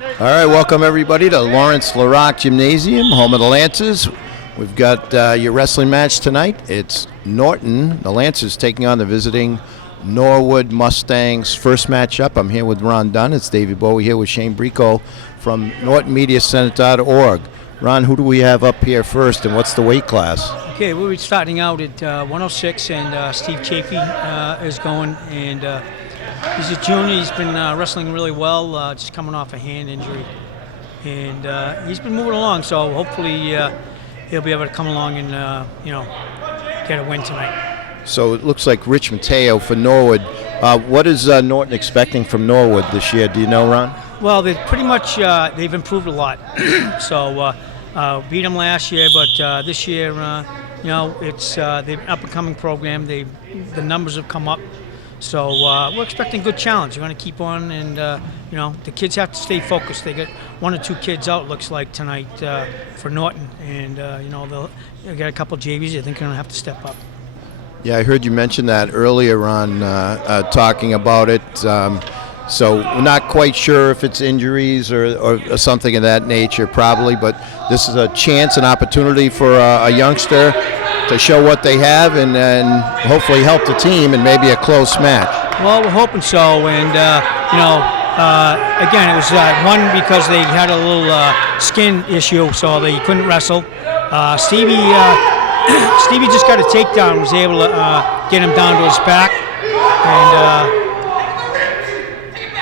All right, welcome everybody to Lawrence LaRock Gymnasium, home of the Lancers. We've got your wrestling match tonight. It's Norton, the Lancers, taking on the visiting Norwood Mustangs. First match up. I'm here with Ron Dunn. It's David Bowie here with Shane Brico from NortonMediaCenter.org. Ron, who do we have up here first, and what's the weight class? Okay, we'll be starting out at 106, and Steve Chafee is going, and he's a junior. He's been wrestling really well, just coming off a hand injury, and he's been moving along. So hopefully he'll be able to come along and get a win tonight. So it looks like Rich Mateo for Norwood. What is Norton expecting from Norwood this year? Do you know, Ron? Well, they've pretty much they've improved a lot. So beat them last year, but this year, it's they've up and coming program. The numbers have come up. So we're expecting a good challenge. We're going to keep on, and the kids have to stay focused. They got one or two kids out, looks like, tonight for Norton, and they'll get a couple of JVs. I think they're going to have to step up. Yeah, I heard you mention that earlier on, talking about it. So we're not quite sure if it's injuries or something of that nature, probably, but this is a chance, an opportunity for a youngster to show what they have and hopefully help the team in maybe a close match. Well, we're hoping so, and again, it was one because they had a little skin issue, so they couldn't wrestle. Stevie just got a takedown, was able to get him down to his back, and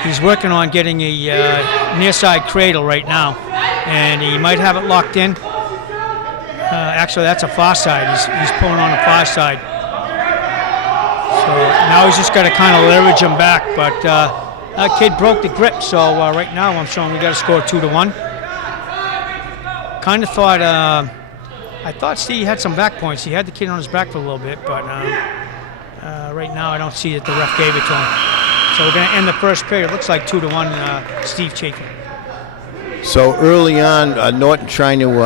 he's working on getting a near side cradle right now, and he might have it locked in. Actually, that's a far side. He's pulling on the far side. So now he's just got to kind of leverage him back. But that kid broke the grip, so right now I'm showing we got to score 2-1. Kind of thought, I thought Steve had some back points. He had the kid on his back for a little bit, but right now I don't see that the ref gave it to him. So we're going to end the first period. It looks like 2-1, Steve Chafee. So early on, Norton trying to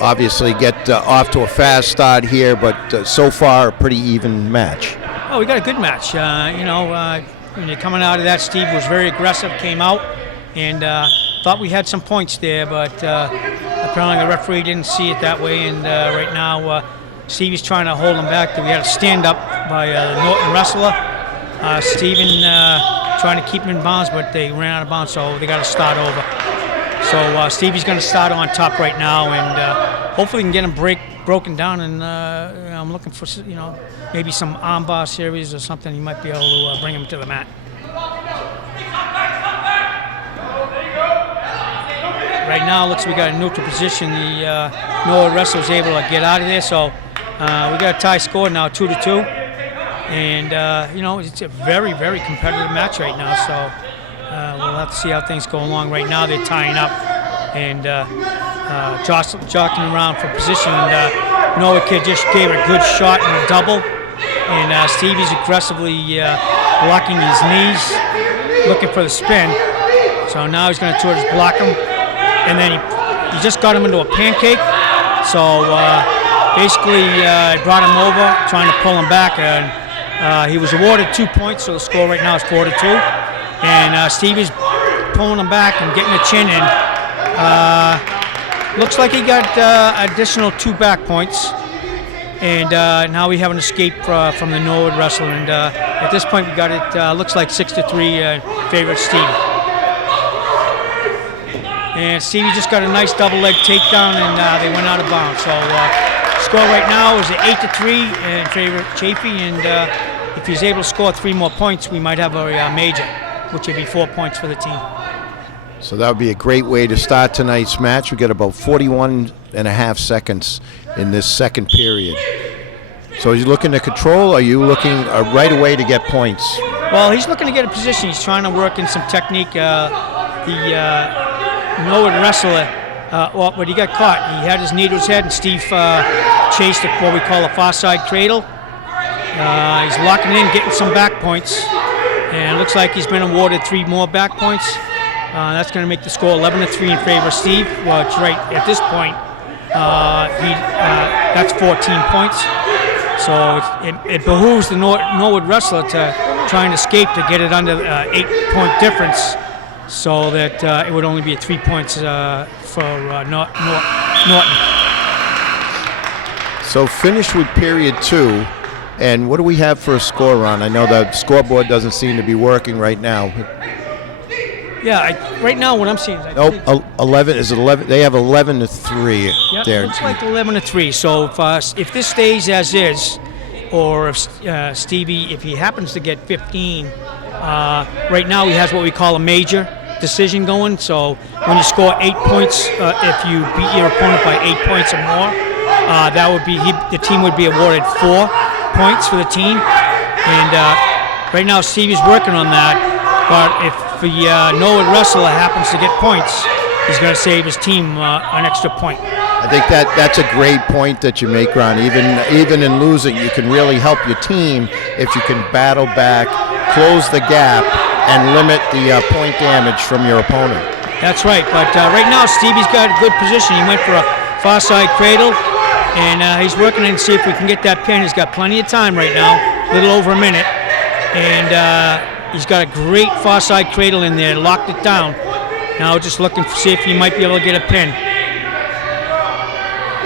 obviously get off to a fast start here, but so far a pretty even match. Oh, we got a good match. When you're coming out of that, Steve was very aggressive, came out, and thought we had some points there, but apparently the referee didn't see it that way, and right now Stevie's trying to hold him back. We had a stand-up by the Norton wrestler. Steven trying to keep him in bounds, but they ran out of bounds, so they got to start over. So Stevie's going to start on top right now, and hopefully we can get him broken down. And I'm looking for maybe some armbar series or something. He might be able to bring him to the mat. Right now, looks like we got a neutral position. The Norwood wrestler was able to get out of there, so we got a tie score now, 2-2. And, it's a very, very competitive match right now, so we'll have to see how things go along. Right now they're tying up and jockeying around for position. And Norwood kid just gave a good shot in a double, and Stevie's aggressively blocking his knees, looking for the spin. So now he's going to try to block him, and then he just got him into a pancake. So basically brought him over, trying to pull him back, and he was awarded 2 points, so the score right now is 4-2. And Stevie's pulling him back and getting a chin in. Looks like he got additional 2 back points. And now we have an escape from the Norwood wrestler. And at this point we got it, looks like 6-3 favor Stevie. And Stevie just got a nice double leg takedown, and they went out of bounds. So score right now is 8-3 in favor of Chafee, and if he's able to score 3 more points, we might have a major, which would be 4 points for the team. So that would be a great way to start tonight's match. We got about 41 and a half seconds in this second period. So he's looking to control, or are you looking right away to get points? Well, he's looking to get a position. He's trying to work in some technique. The Norwood wrestler, when he got caught, he had his knee to his head, and Steve chased it, what we call a far side cradle. He's locking in, getting some back points, and it looks like he's been awarded 3 more back points. That's going to make the score 11-3 in favor of Steve. Well, it's right at this point. That's 14 points. So it behooves the Norwood wrestler to try and escape to get it under 8-point difference. so that it would only be 3 points for Norton. So finish with period 2, and what do we have for a score run? I know the scoreboard doesn't seem to be working right now. Yeah, right now what I'm seeing is Nope, 11 is it 11? They have 11-3 yeah, there. it looks like 11-3. So if this stays as is, or if Stevie, if he happens to get 15, right now he has what we call a major decision going. So when you score 8 points, if you beat your opponent by 8 points or more, that would be the team would be awarded 4 points for the team. And right now Stevie's working on that. But if the Norwood wrestler happens to get points, he's going to save his team an extra point. I think that's a great point that you make, Ron. Even in losing, you can really help your team if you can battle back, close the gap, and limit the point damage from your opponent. That's right. But right now, Stevie's got a good position. He went for a far side cradle, and he's working to see if we can get that pin. He's got plenty of time right now, a little over a minute, and he's got a great far side cradle in there, locked it down. Now just looking to see if he might be able to get a pin.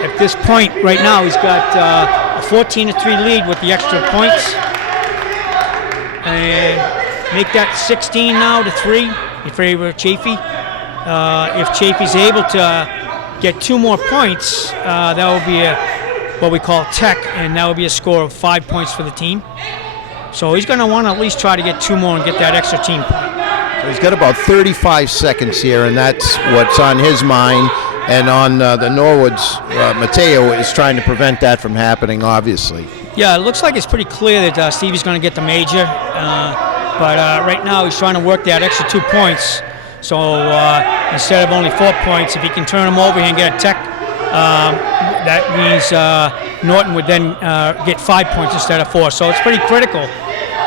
At this point, right now, he's got a 14-3 lead with the extra points. And make that 16 now to 3 in favor of Chafee. If Chafee's able to get 2 more points, that will be what we call tech, and that will be a score of 5 points for the team. So he's going to want to at least try to get 2 more and get that extra team point. So he's got about 35 seconds here, and that's what's on his mind. And on the Norwood's, Mateo is trying to prevent that from happening, obviously. Yeah, it looks like it's pretty clear that Stevie's going to get the major. But right now he's trying to work that extra 2 points. So instead of only 4 points, if he can turn them over and get a tech, that means Norton would then get 5 points instead of 4. So it's pretty critical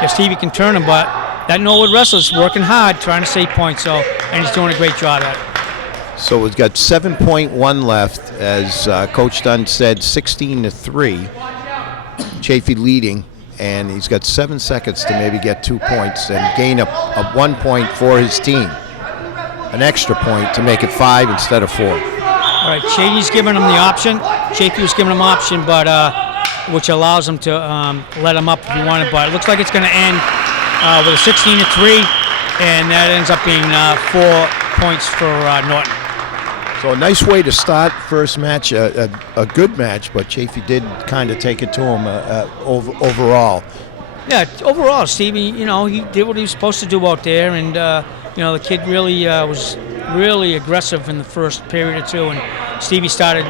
if Stevie can turn them. But that Norwood wrestler's working hard, trying to save points, and he's doing a great job at it. So we've got 7.1 left, as Coach Dunn said, 16-3. Chafee leading, and he's got 7 seconds to maybe get 2 points and gain a 1 point for his team. An extra point to make it 5 instead of 4. All right, Chafee's giving him the option. Chafee was giving him option, but which allows him to let him up if he wanted. But it looks like it's going to end with a 16-3, and that ends up being 4 points for Norton. So a nice way to start first match, a good match, but Chafee did kind of take it to him overall. Yeah, overall, Stevie, he did what he was supposed to do out there, and the kid really was really aggressive in the first period or two, and Stevie started,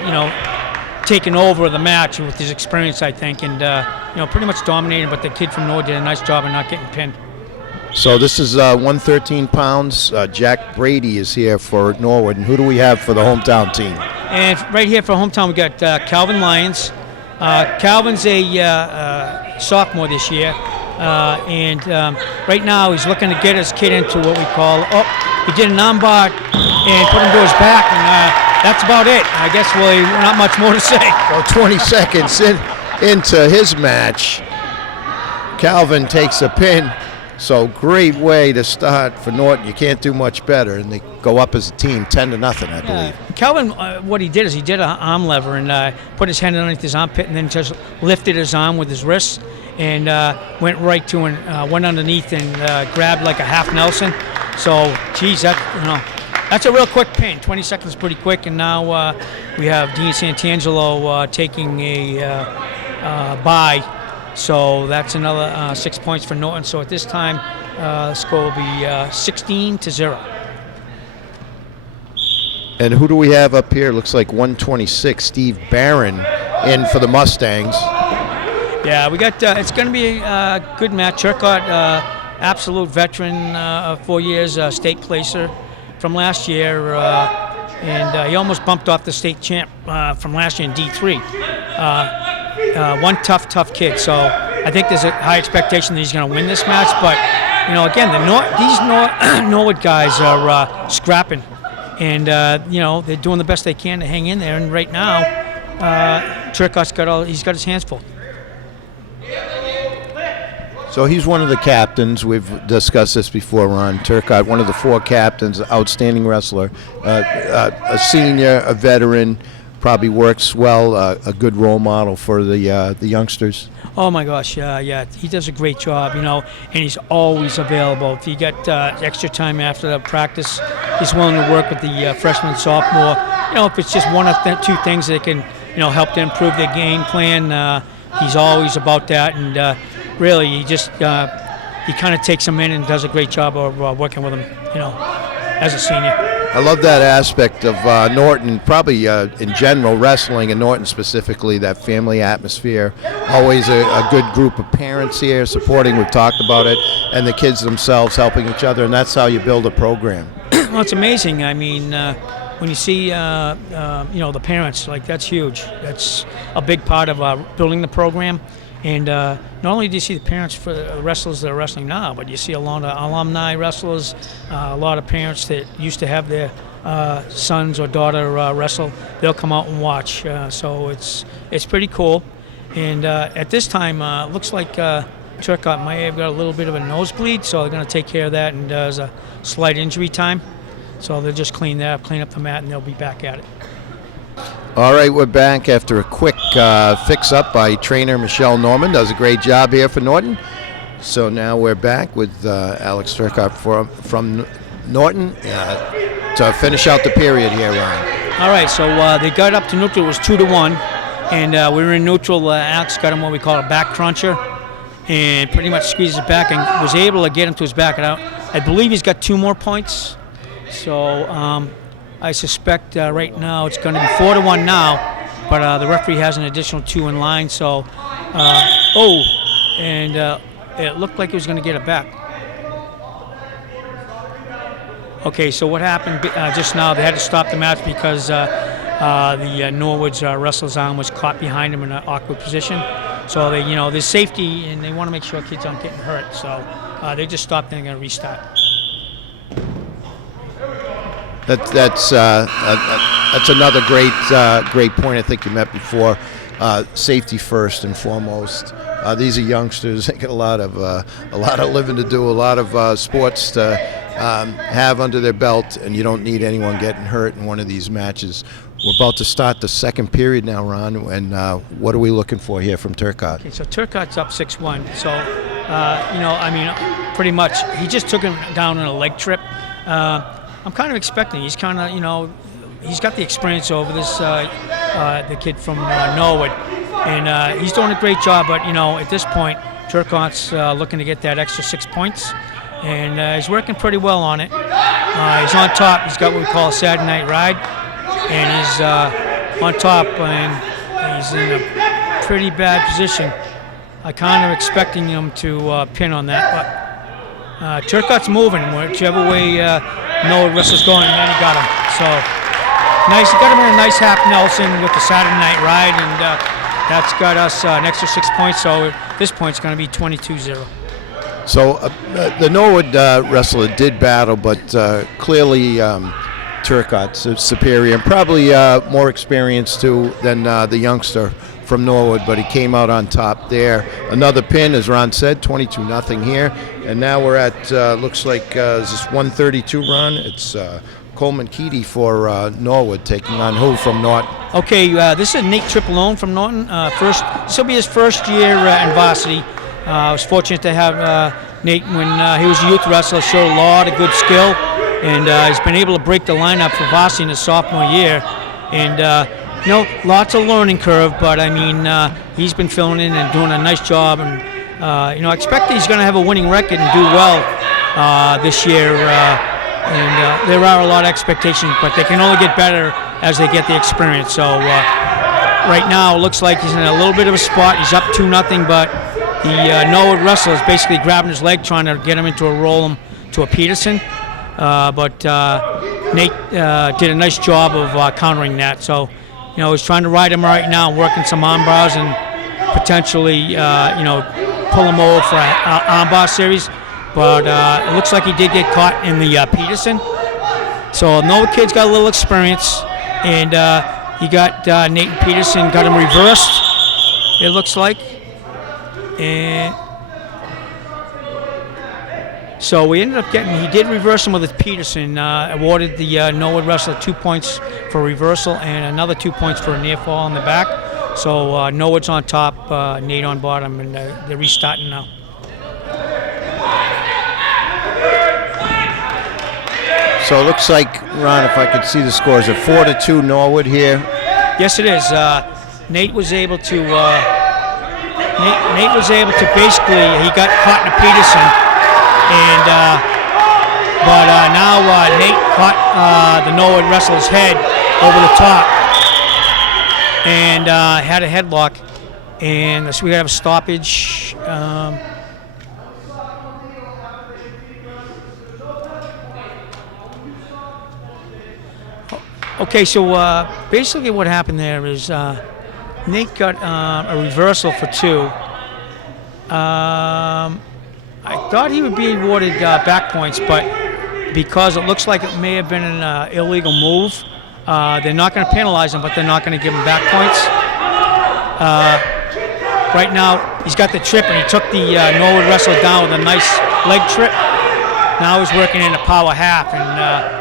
taking over the match with his experience, I think, and pretty much dominated. But the kid from Norwood did a nice job of not getting pinned. So this is 113 pounds. Jack Brady is here for Norwood. And who do we have for the hometown team? And right here for hometown, we got Calvin Lyons. Calvin's a sophomore this year. And right now he's looking to get his kid into what we call, he did an armbar and put him to his back. And that's about it. I guess really not much more to say. Well, 20 seconds into his match, Calvin takes a pin. So great way to start for Norton. You can't do much better, and they go up as a team 10-0, I believe. Calvin, what he did is he did an arm lever and put his hand underneath his armpit, and then just lifted his arm with his wrist and went right to and went underneath and grabbed like a half Nelson. So, geez, that's a real quick pin. 20 seconds is pretty quick, and now we have Dean Santangelo taking a bye. So that's another 6 points for Norton. So at this time, the score will be 16-0. And who do we have up here? Looks like 126, Steve Barron, in for the Mustangs. Yeah, we got. It's going to be a good match. Turcotte, absolute veteran, 4 years, state placer from last year, and he almost bumped off the state champ from last year in D3. One tough kid, so I think there's a high expectation that he's going to win this match. But again, these Norwood guys are scrapping, and they're doing the best they can to hang in there. And right now, Turcotte's got his hands full. So he's one of the captains. We've discussed this before, Ron Turcotte, one of the 4 captains, outstanding wrestler, a senior, a veteran, probably works well, a good role model for the youngsters. Oh my gosh, yeah, he does a great job, and he's always available. If you get extra time after the practice, he's willing to work with the freshman, sophomore. If it's just one or 2 things that can, help to improve their game plan, he's always about that. And really, he kind of takes them in and does a great job of working with them, as a senior. I love that aspect of Norton, probably in general, wrestling, and Norton specifically, that family atmosphere. Always a good group of parents here supporting, we've talked about it, and the kids themselves helping each other, and that's how you build a program. Well, it's amazing. I mean, when you see, the parents, that's huge. That's a big part of building the program. And not only do you see the parents for the wrestlers that are wrestling now, but you see a lot of alumni wrestlers, a lot of parents that used to have their sons or daughter wrestle. They'll come out and watch. So it's pretty cool. And at this time, looks like Turcotte might have got a little bit of a nosebleed, so they're going to take care of that, and there's a slight injury time. So they'll just clean that up, clean up the mat, and they'll be back at it. All right, we're back after a quick fix-up by trainer Michelle Norman. Does a great job here for Norton. So now we're back with Alex Turcotte from Norton to finish out the period here, Ron. All right, so they got up to neutral. It was 2-1, and we were in neutral. Alex got him what we call a back cruncher, and pretty much squeezed it back and was able to get him to his back. And I believe he's got 2 more points. So I suspect right now it's going to be 4-1 now, but the referee has an additional 2 in line. So, it looked like he was going to get it back. Okay, so what happened just now? They had to stop the match because the Norwood's wrestler's arm was caught behind him in an awkward position. So they, there's safety, and they want to make sure kids aren't getting hurt. So they just stopped and they're going to restart. That's another great point. I think you met before. Safety first and foremost. These are youngsters. They got a lot of living to do, a lot of sports to have under their belt, and you don't need anyone getting hurt in one of these matches. We're about to start the second period now, Ron, and what are we looking for here from Turcotte? Okay, so Turcotte's up 6-1. So, pretty much he just took him down on a leg trip. I'm kind of expecting. He's kind of, he's got the experience over this, the kid from Norwood, and he's doing a great job. But at this point, Turcotte's looking to get that extra 6 points, and he's working pretty well on it. He's on top. He's got what we call a Saturday night ride, and he's on top, and he's in a pretty bad position. I kind of expecting him to pin on that, but Turcotte's moving whichever way. No wrestler's going, and then he got him. So nice. He got him in a nice half Nelson with the Saturday night ride, and that's got us an extra 6 points. So at this point, it's going to be 22-0. So the Norwood wrestler did battle, but clearly Turcotte's superior and probably more experienced too than the youngster from Norwood, but he came out on top there. Another pin, as Ron said, 22-0 here. And now we're at, looks like, is this 132, Ron? It's Coleman Keaty for Norwood taking on who from Norton? Okay, this is Nate Triplone from Norton. This will be his first year in Varsity. I was fortunate to have Nate when he was a youth wrestler, showed a lot of good skill, and he's been able to break the lineup for Varsity in his sophomore year. And lots of learning curve, but he's been filling in and doing a nice job. And I expect he's going to have a winning record and do well this year. And there are a lot of expectations, but they can only get better as they get the experience. So right now, it looks like he's in a little bit of a spot. He's up 2-0, but the Norwood wrestler is basically grabbing his leg, trying to get him into a roll him to a Peterson. But Nate did a nice job of countering that. So. He's trying to ride him right now, working some arm bars and potentially, pull him over for an arm bar series. But it looks like he did get caught in the Peterson. So Norwood kid's got a little experience, and he got Nate Peterson, got him reversed, it looks like. And So we ended up he did reverse him with a Peterson, awarded the Norwood wrestler 2 points for reversal and another 2 points for a near fall in the back. So Norwood's on top, Nate on bottom, and they're restarting now. So it looks like, Ron, if I could see the scores, at 4-2 Norwood here. Yes, it is. Nate was able to. Nate was able to basically. He got caught in a Peterson, and but now Nate caught the Norwood wrestler's head over the top, and had a headlock, and so we have a stoppage. Okay, so basically what happened there is Nate got a reversal for 2. I thought he would be awarded back points, but because it looks like it may have been an illegal move, they're not going to penalize him, but they're not going to give him back points. Right now, he's got the trip, and he took the Norwood wrestler down with a nice leg trip. Now he's working in a power half, and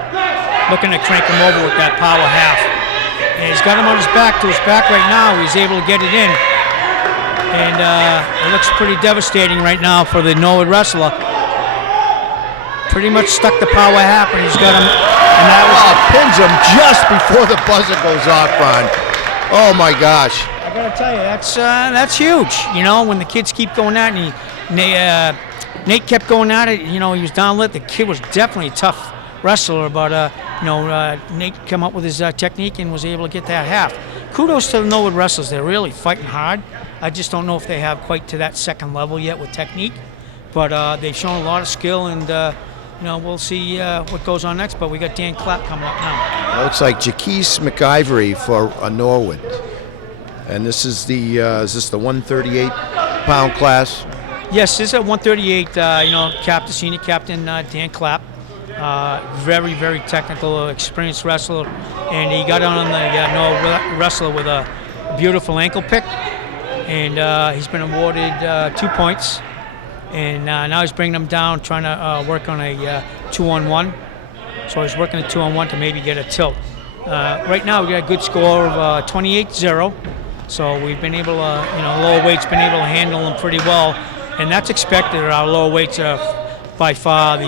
looking to crank him over with that power half. And he's got him on his back right now. He's able to get it in. And it looks pretty devastating right now for the Norwood wrestler. Pretty much stuck the power half, and he's got him. And that was pins him just before the buzzer goes off, Ron. Oh my gosh. I gotta tell you, that's huge. You know, when the kids keep going at it, and Nate kept going at it, you know, he was downlit. The kid was definitely a tough wrestler, but Nate came up with his technique and was able to get that half. Kudos to the Norwood wrestlers. They're really fighting hard. I just don't know if they have quite to that second level yet with technique, but they've shown a lot of skill, and we'll see what goes on next. But we got Dan Clapp coming up now. It looks like Jaquise McIvory for Norwood, and this is the 138-pound class. Yes, this is at 138. Senior captain Dan Clapp. Very, very technical, experienced wrestler, and he got on the Norwood wrestler with a beautiful ankle pick, and he's been awarded 2 points, and now he's bringing them down, trying to work on a 2-on-1. So he's working a 2-on-1 to maybe get a tilt. Right now we got a good score of 28-0, so we've been able to, lower weight's been able to handle them pretty well, and that's expected. Our lower weights are by far the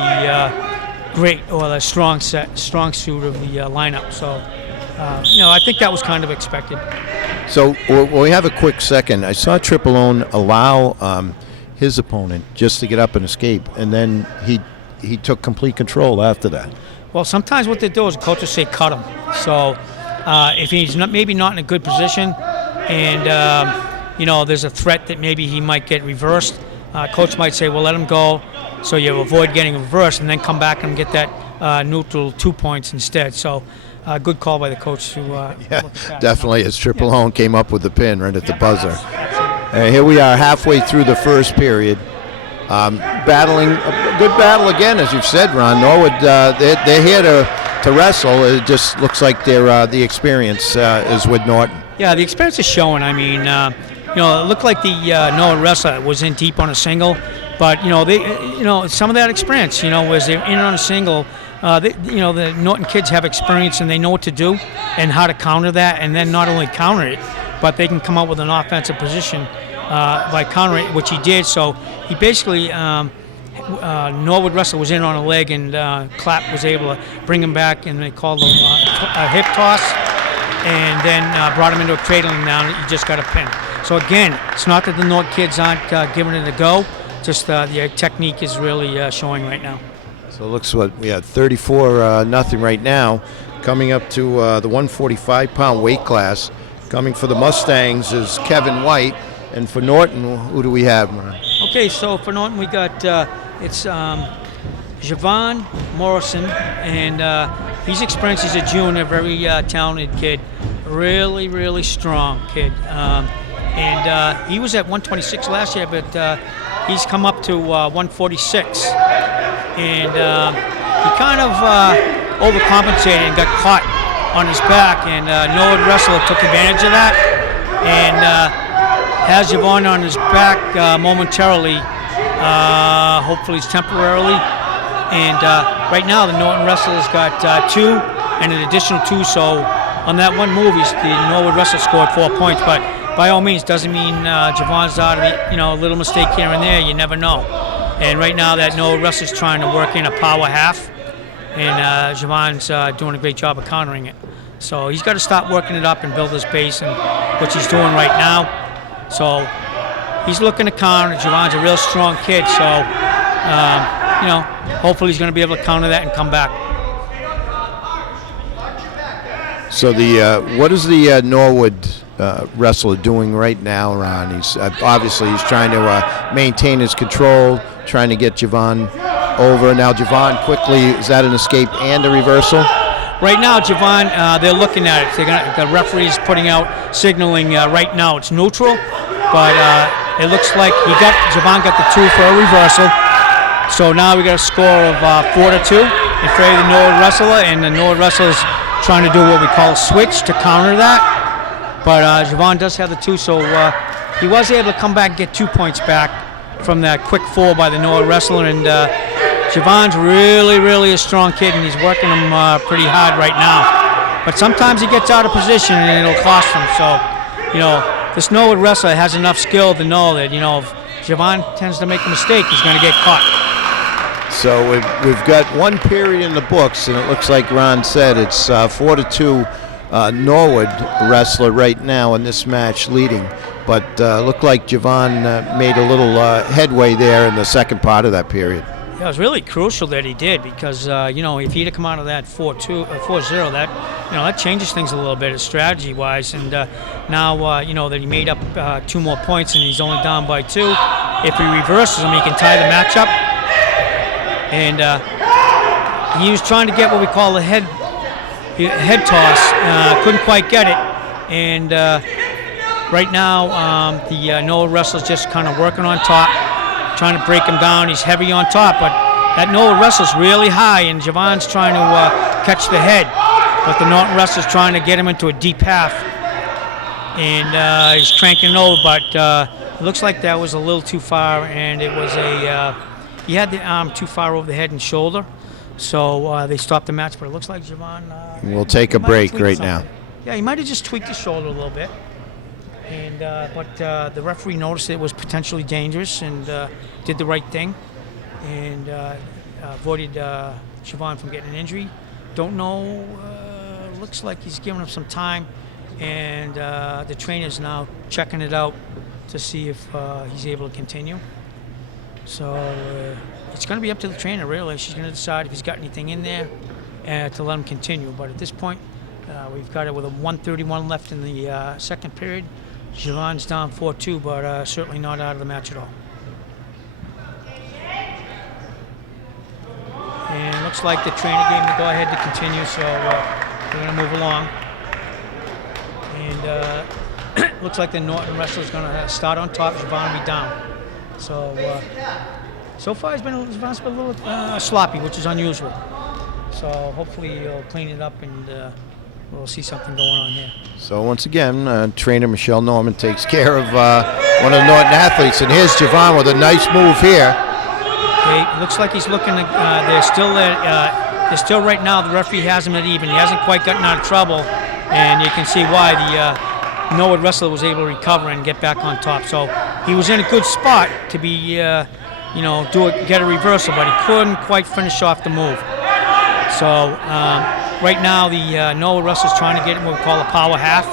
the strong suit of the lineup. So, I think that was kind of expected. So we have a quick second. I saw Triplone allow his opponent just to get up and escape, and then he took complete control after that. Well, sometimes what they do is coaches say cut him. So if he's maybe not in a good position, and there's a threat that maybe he might get reversed, coach might say, well, let him go, so you avoid getting reversed, and then come back and get that neutral 2 points instead. So good call by the coach to look at that. Definitely, as Triplone came up with the pin right at the buzzer. Here we are halfway through the first period. Battling, a good battle again, as you've said, Ron. Norwood, they're here to wrestle. It just looks like the experience is with Norton. Yeah, the experience is showing. I mean, it looked like the Norwood wrestler was in deep on a single, but some of that experience, was they're in on a single. The Norton kids have experience, and they know what to do and how to counter that, and then not only counter it, but they can come up with an offensive position by countering it, which he did. So he basically, Norwood wrestler was in on a leg, and Clapp was able to bring him back, and they called him a hip toss, and then brought him into a cradling down. He just got a pin. So again, it's not that the Norton kids aren't giving it a go, just the technique is really showing right now. So it looks what we had 34-0 right now. Coming up to the 145-pound weight class. Coming for the Mustangs is Kevin White, and for Norton, who do we have? Okay, so for Norton we got it's Javon Morrison, and he's experienced. He's a junior, very talented kid, really, really strong kid. And he was at 126 last year, but he's come up to 146. And he kind of overcompensated and got caught on his back, and Norwood wrestler took advantage of that and has Javon on his back momentarily. Hopefully it's temporarily, And right now, the Norton wrestlers got 2 and an additional 2. So on that one move, the Norwood wrestler scored 4 points. But by all means, doesn't mean Javon's out of it. A little mistake here and there. You never know. And right now, that Norwood wrestler's trying to work in a power half, and Javon's doing a great job of countering it. So he's got to start working it up and build his base, and which he's doing right now. So he's looking to counter. Javon's a real strong kid, so hopefully he's going to be able to counter that and come back. So what is the Norwood wrestler doing right now, Ron? He's obviously trying to maintain his control, trying to get Javon over. Now Javon quickly, is that an escape and a reversal? Right now, Javon, they're looking at it. The referee's putting out signaling right now. It's neutral, but it looks like Javon got the 2 for a reversal. So now we got a score of 4-2 in favor of the Norwood wrestler, and the Norwood wrestler is trying to do what we call a switch to counter that. But Javon does have the 2, so he was able to come back and get 2 points back from that quick 4 by the Norwood wrestler. And Javon's really, really a strong kid, and he's working him pretty hard right now. But sometimes he gets out of position, and it'll cost him. So, this Norwood wrestler has enough skill to know that, if Javon tends to make a mistake, he's going to get caught. So we've got one period in the books, and it looks like Ron said it's 4-2 Norwood wrestler right now in this match leading. But looked like Javon made a little headway there in the second part of that period. Yeah, it was really crucial that he did, because if he'd have come out of that 4-0, that changes things a little bit strategy-wise. And now that he made up 2 more points and he's only down by 2, if he reverses him, he can tie the matchup. And he was trying to get what we call a head toss, couldn't quite get it. And right now, the Norwood wrestler's just kind of working on top, trying to break him down. He's heavy on top, but that Norwood wrestler's really high, and Javon's trying to catch the head. But the Norton wrestler's trying to get him into a deep half, and he's cranking it over. But it looks like that was a little too far, and it was he had the arm too far over the head and shoulder, so they stopped the match. But it looks like Javon. We'll take a break right now. Yeah, he might have just tweaked his shoulder a little bit. And but the referee noticed it was potentially dangerous and did the right thing, and avoided Javon from getting an injury. Don't know. Looks like he's giving him some time, and the trainer's now checking it out to see if he's able to continue. So it's going to be up to the trainer, really. She's going to decide if he's got anything in there to let him continue. But at this point, we've got it with a 1:31 left in the second period. Javon's down 4-2, but certainly not out of the match at all. And it looks like the trainer gave him the go-ahead to continue, so we're going to move along. And looks like the Norton wrestler's going to start on top, Javon will be down. So far Javon's been a little sloppy, which is unusual. So hopefully he'll clean it up, and we'll see something going on here. So once again, trainer Michelle Norman takes care of one of the Norton athletes, and here's Javon with a nice move here. Okay, looks like he's looking. They're still right now. The referee has him at even. He hasn't quite gotten out of trouble, and you can see why the Norwood wrestler was able to recover and get back on top. So he was in a good spot to be, get a reversal, but he couldn't quite finish off the move. So right now, the Norwood wrestler's trying to get him what we call a power half,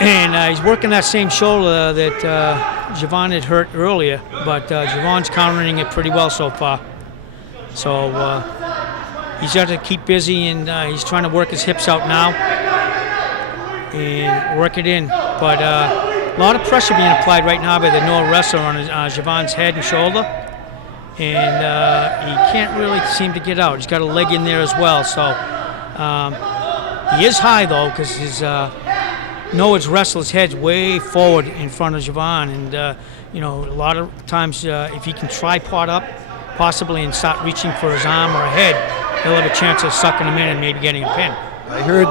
and he's working that same shoulder that Javon had hurt earlier, but Javon's countering it pretty well so far. So he's got to keep busy, and he's trying to work his hips out now and work it in. But a lot of pressure being applied right now by the Norwood wrestler on Javon's head and shoulder, and he can't really seem to get out. He's got a leg in there as well. So he is high, though, because his Norwood's wrestler's head's way forward in front of Javon, and a lot of times if he can tripod up possibly and start reaching for his arm or a head, he'll have a chance of sucking him in and maybe getting a pin. I heard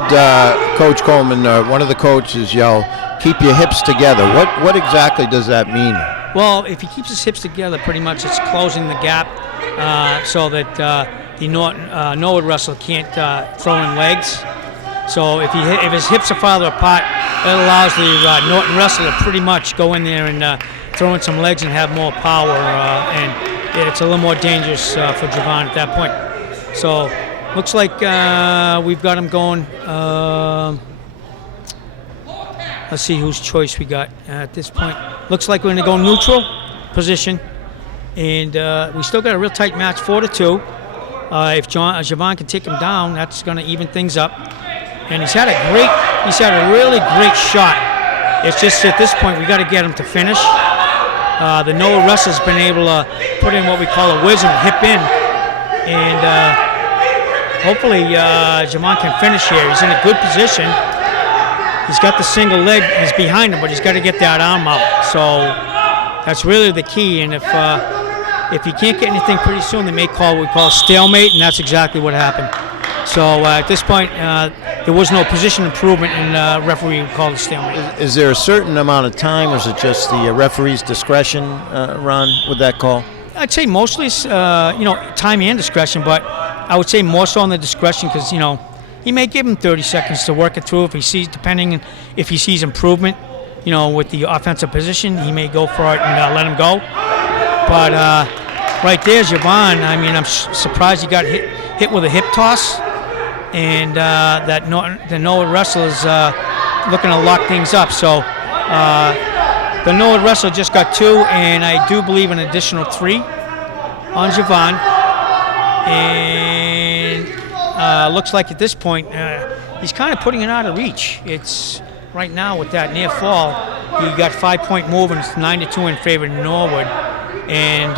Coach Coleman, one of the coaches, yell, "Keep your hips together." What exactly does that mean? Well, if he keeps his hips together, pretty much it's closing the gap so that the Norwood wrestler can't throw in legs. So if his hips are farther apart, that allows the Norton wrestler to pretty much go in there and throw in some legs and have more power, and it's a little more dangerous for Javon at that point. So looks like we've got him going. Let's see whose choice we got at this point. Looks like we're going to go neutral position, and we still got a real tight match, 4-2. If Javon can take him down, that's going to even things up. And he's had a really great shot. It's just at this point we got to get him to finish. The Norwood wrestler's been able to put in what we call a whiz and a hip in, and hopefully Javon can finish here. He's in a good position. He's got the single leg, he's behind him, but he's got to get that arm out. So that's really the key. And if he can't get anything pretty soon, they may call what we call stalemate, and that's exactly what happened. So at this point, there was no position improvement, and referee called it stalemate. Is there a certain amount of time, or is it just the referee's discretion, Ron, with that call? I'd say mostly, time and discretion, but I would say more so on the discretion because, he may give him 30 seconds to work it through if he sees, depending if he sees improvement, with the offensive position, he may go for it and let him go. But right there, Javon, I'm surprised he got hit with a hip toss, and the Norwood wrestler is looking to lock things up. So the Norwood wrestler just got 2, and I do believe an additional 3 on Javon. And looks like at this point he's kind of putting it out of reach. It's right now with that near fall, he got 5-point move, and it's 9-2 in favor of Norwood. And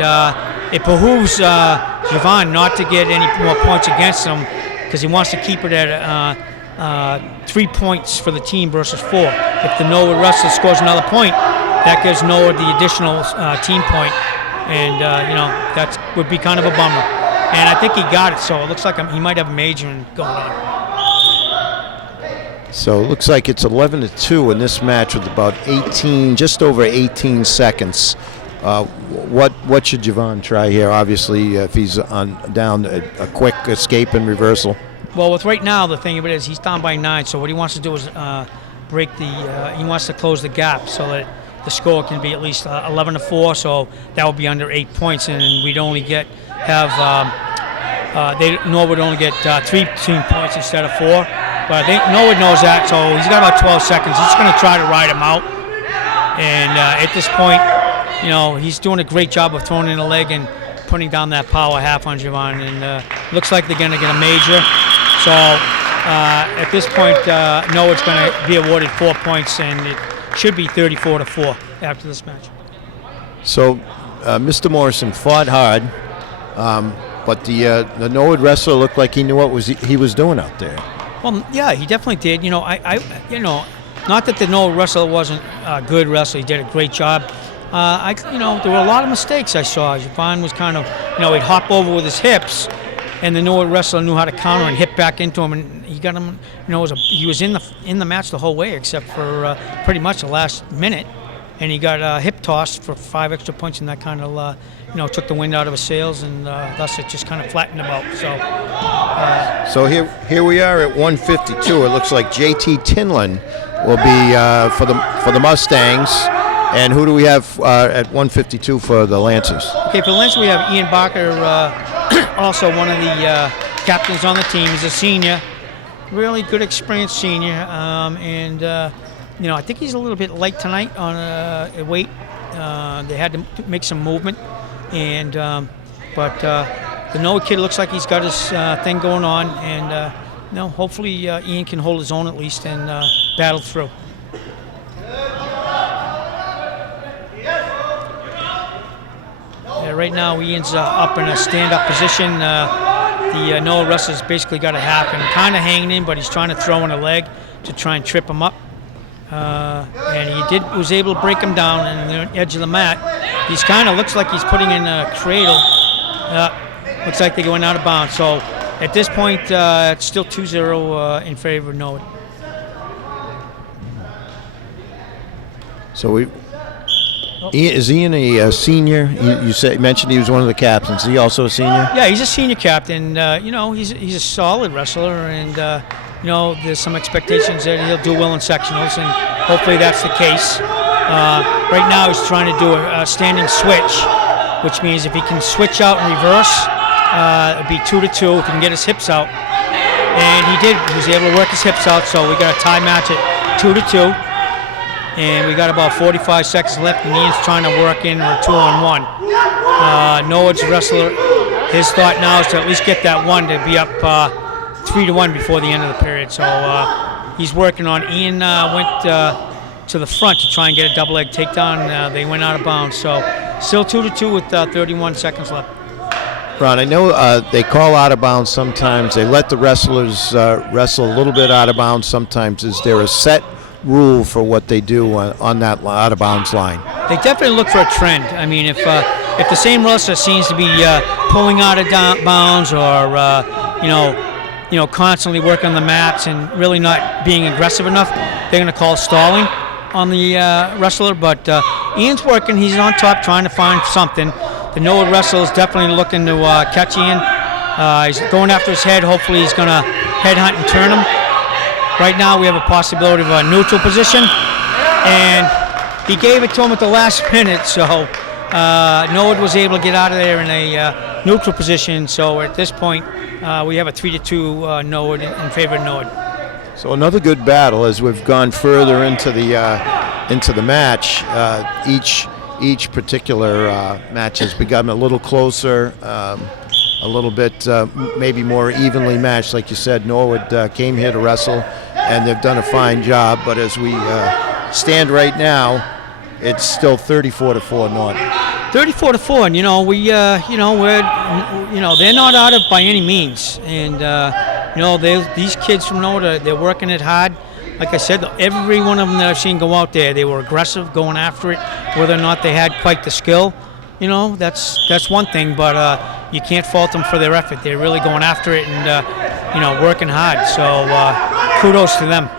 it behooves Javon not to get any more points against him because he wants to keep it at 3 points for the team versus 4. If the Norwood wrestler scores another point, that gives Norwood the additional team point, and that would be kind of a bummer. And I think he got it, so it looks like he might have a major going on. So it looks like it's 11-2 in this match with about just over 18 seconds. What should Javon try here? Obviously, if he's down, a quick escape and reversal. Well, with right now, the thing of it is he's down by 9, so what he wants to do is he wants to close the gap so that the score can be at least 11-4, so that would be under 8 points, and we'd only Norwood would only get 3 team points instead of 4. But I think Norwood knows that, so he's got about 12 seconds. He's going to try to ride him out, and at this point, he's doing a great job of throwing in a leg and putting down that power half on Javon, and looks like they're going to get a major. So at this point, Norwood's going to be awarded 4 points, and it should be 34-4 after this match. So Mr. Morrison fought hard, but the Norwood wrestler looked like he knew what he was doing out there. Well, yeah, he definitely did. Not that the Norwood wrestler wasn't a good wrestler. He did a great job. There were a lot of mistakes I saw. Javon was kind of, he'd hop over with his hips, and the Norwood wrestler knew how to counter and hit back into him, and he got him. He was in the match the whole way except for pretty much the last minute, and he got hip tossed for 5 extra points, and that kind of took the wind out of his sails, and thus it just kind of flattened him out. So here we are at 152. It looks like J.T. Tinlin will be for the Mustangs. And who do we have at 152 for the Lancers? Okay, for the Lancers we have Ian Barker, also one of the captains on the team. He's a senior, really good experienced senior, and I think he's a little bit light tonight on weight. They had to make some movement, and but the Norwood kid looks like he's got his thing going on, and hopefully Ian can hold his own at least and battle through. Right now, Ian's up in a stand-up position. The Norwood wrestler's basically got a half and kind of hanging in, but he's trying to throw in a leg to try and trip him up. And he was able to break him down on the edge of the mat. He's kind of looks like he's putting in a cradle. Looks like they're going out of bounds. So at this point, it's still 2-0 in favor of Norwood. So Is Ian a senior? You mentioned he was one of the captains. Is he also a senior? Yeah, he's a senior captain. He's a solid wrestler, and there's some expectations that he'll do well in sectionals, and hopefully that's the case. Right now, he's trying to do a standing switch, which means if he can switch out and reverse, it'd be 2-2 if he can get his hips out. And he did. He was able to work his hips out, so we got a tie match at 2-2. And we got about 45 seconds left, and Ian's trying to work in a 2-on-1. Norwood's wrestler, his thought now is to at least get that one to be up 3-1 before the end of the period. So he's working on. Ian went to the front to try and get a double leg takedown. They went out of bounds. So still 2-2 with 31 seconds left. Ron, I know they call out of bounds sometimes. They let the wrestlers wrestle a little bit out of bounds sometimes. Is there a set rule for what they do on that out of bounds line? They definitely look for a trend. I mean, if the same wrestler seems to be pulling out of bounds or constantly working on the mats and really not being aggressive enough, they're going to call stalling on the wrestler. But Ian's working. He's on top trying to find something. The Norwood wrestler is definitely looking to catch Ian. He's going after his head. Hopefully he's going to headhunt and turn him. Right now we have a possibility of a neutral position, and he gave it to him at the last minute, so Norwood was able to get out of there in a neutral position. So at this point we have a 3-2 Norwood in favor of Norwood. So another good battle as we've gone further into the match. Each particular match has become a little closer, a little bit maybe more evenly matched. Like you said, Norwood came here to wrestle, and they've done a fine job. But as we stand right now, it's still 34-4 Norton. 34-4, and they're not out of by any means, and these kids from Norwood, they're working it hard. Like I said, every one of them that I've seen go out there, they were aggressive, going after it. Whether or not they had quite the skill, that's one thing, but you can't fault them for their effort. They're really going after it and working hard. So kudos to them.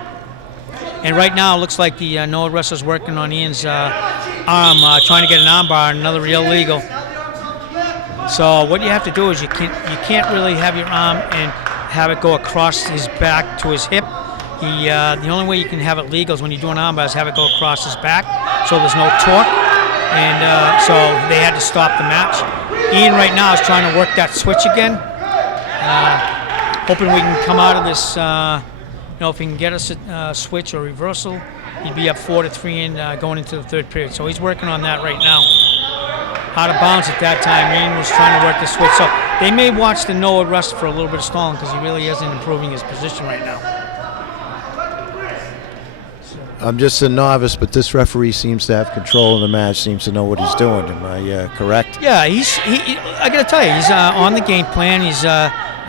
And right now, it looks like the Norwood wrestler's working on Ian's arm, trying to get an arm bar, another illegal. So what you have to do is you can't really have your arm and have it go across his back to his hip. The only way you can have it legal is when you do an arm bar is have it go across his back, so there's no torque. And so they had to stop the match. Ian right now is trying to work that switch again, hoping we can come out of this. If he can get us a switch or reversal, he'd be up 4-3 and going into the third period. So he's working on that right now. Out of bounds at that time, Ian was trying to work the switch. So they may watch the Norwood wrestler for a little bit of stalling because he really isn't improving his position right now. I'm just a novice, but this referee seems to have control of the match, seems to know what he's doing. Am I correct? Yeah, I got to tell you, he's on the game plan. He's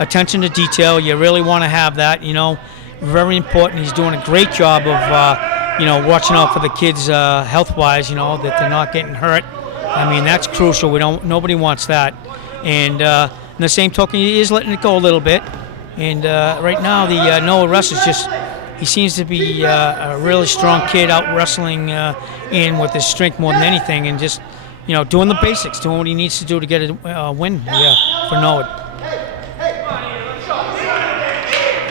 attention to detail. You really want to have that, very important. He's doing a great job of, watching out for the kids health-wise, that they're not getting hurt. I mean, that's crucial. Nobody wants that. And in the same token, he is letting it go a little bit. And right now, the Norwood wrestler's he seems to be a really strong kid out wrestling in with his strength more than anything, and just doing the basics, doing what he needs to do to get a win for Norwood.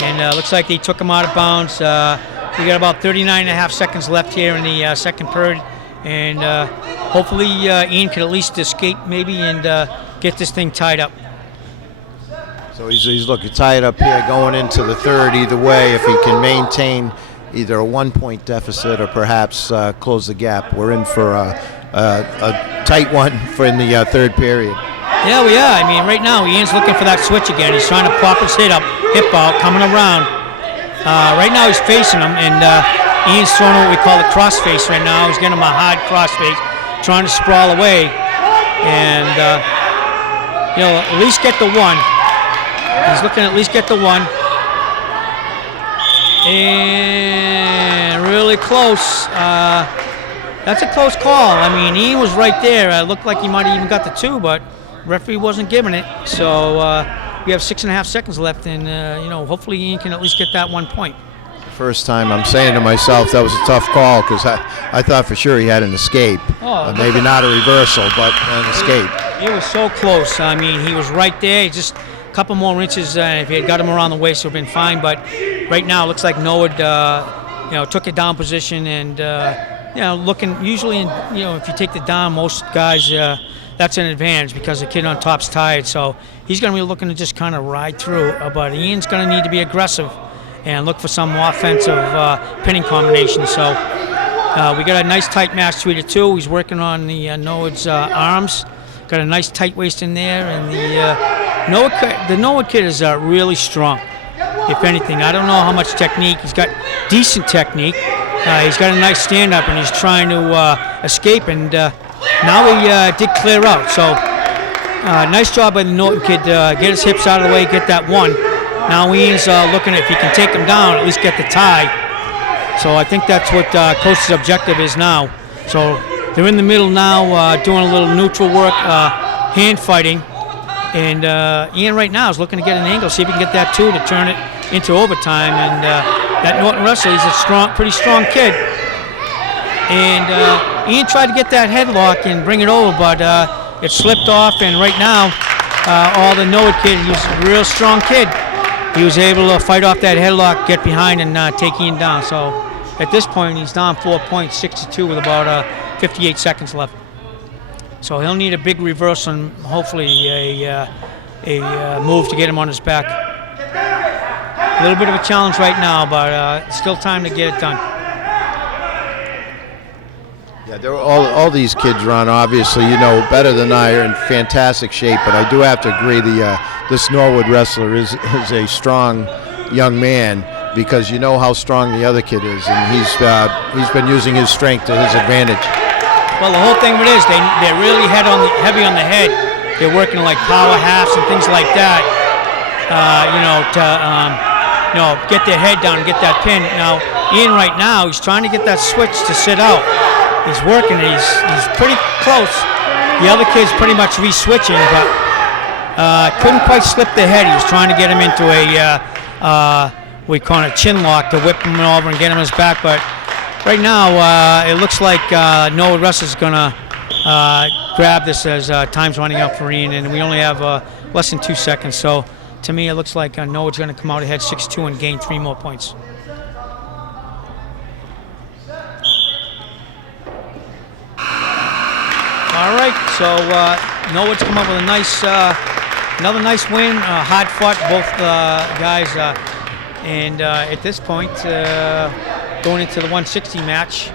And looks like they took him out of bounds. We got about 39.5 seconds left here in the second period, and hopefully Ian can at least escape maybe and get this thing tied up. So he's looking tied up here going into the third either way. If he can maintain either a 1-point deficit or perhaps close the gap, we're in for a tight one for in the third period. Yeah, we are. I mean, right now Ian's looking for that switch again. He's trying to pop his hip out, coming around. Right now he's facing him, and Ian's throwing what we call the cross face right now. He's getting him a hard cross face, trying to sprawl away, and at least get the one. He's looking to at least get the one. And really close. That's a close call. I mean, Ian was right there. It looked like he might have even got the two, but referee wasn't giving it. So we have 6.5 seconds left, and hopefully Ian can at least get that 1 point. first time I'm saying to myself that was a tough call because I thought for sure he had an escape. Maybe not a reversal, but an escape. It was so close. I mean, he was right there. Just a couple more inches. If he had got him around the waist, it would have been fine. But right now, it looks like Norwood, took a down position and, looking. Usually, if you take the down, most guys, that's an advantage because the kid on top's tired. So he's going to be looking to just kind of ride through. But Ian's going to need to be aggressive and look for some offensive pinning combination. So we got a nice tight match, 3-2. He's working on the Norwood's arms. Got a nice tight waist in there, and the Norwood kid is really strong. If anything, I don't know how much technique. He's got decent technique. He's got a nice stand-up, and he's trying to escape. And now he did clear out. So nice job by the Norton kid. Get his hips out of the way, get that one. Now Ian's looking at if he can take him down, at least get the tie. So I think that's what coach's objective is now. So they're in the middle now, doing a little neutral work, hand fighting. And Ian right now is looking to get an angle, see if he can get that two to turn it into overtime. And that Norton wrestler, he's a pretty strong kid. And Ian tried to get that headlock and bring it over, but it slipped off. And right now, all the Norwood kid, he's a real strong kid. He was able to fight off that headlock, get behind, and take Ian down. So at this point, he's down 4 points, 6-2 with about 58 seconds left. So he'll need a big reversal and hopefully a move to get him on his back. A little bit of a challenge right now, but still time to get it done. Yeah, they're all these kids, Ron, obviously, better than I, are in fantastic shape, but I do have to agree this Norwood wrestler is a strong young man because you know how strong the other kid is, and he's been using his strength to his advantage. Well, the whole thing of it is they're really heavy on the head. They're working like power halves and things like that, to get their head down and get that pin. Now, Ian right now, he's trying to get that switch to sit out. He's working. He's pretty close. The other kid's pretty much re-switching, but couldn't quite slip the head. He was trying to get him into we call it a chin lock to whip him over and get him his back, but right now, it looks like Norwood wrestler's going to grab this as time's running out for Ian, and we only have less than 2 seconds. So, to me, it looks like Norwood's going to come out ahead 6-2 and gain 3 more points. All right, so Norwood's come up with a nice, another nice win, hard fought, both guys, and at this point, going into the 160 match,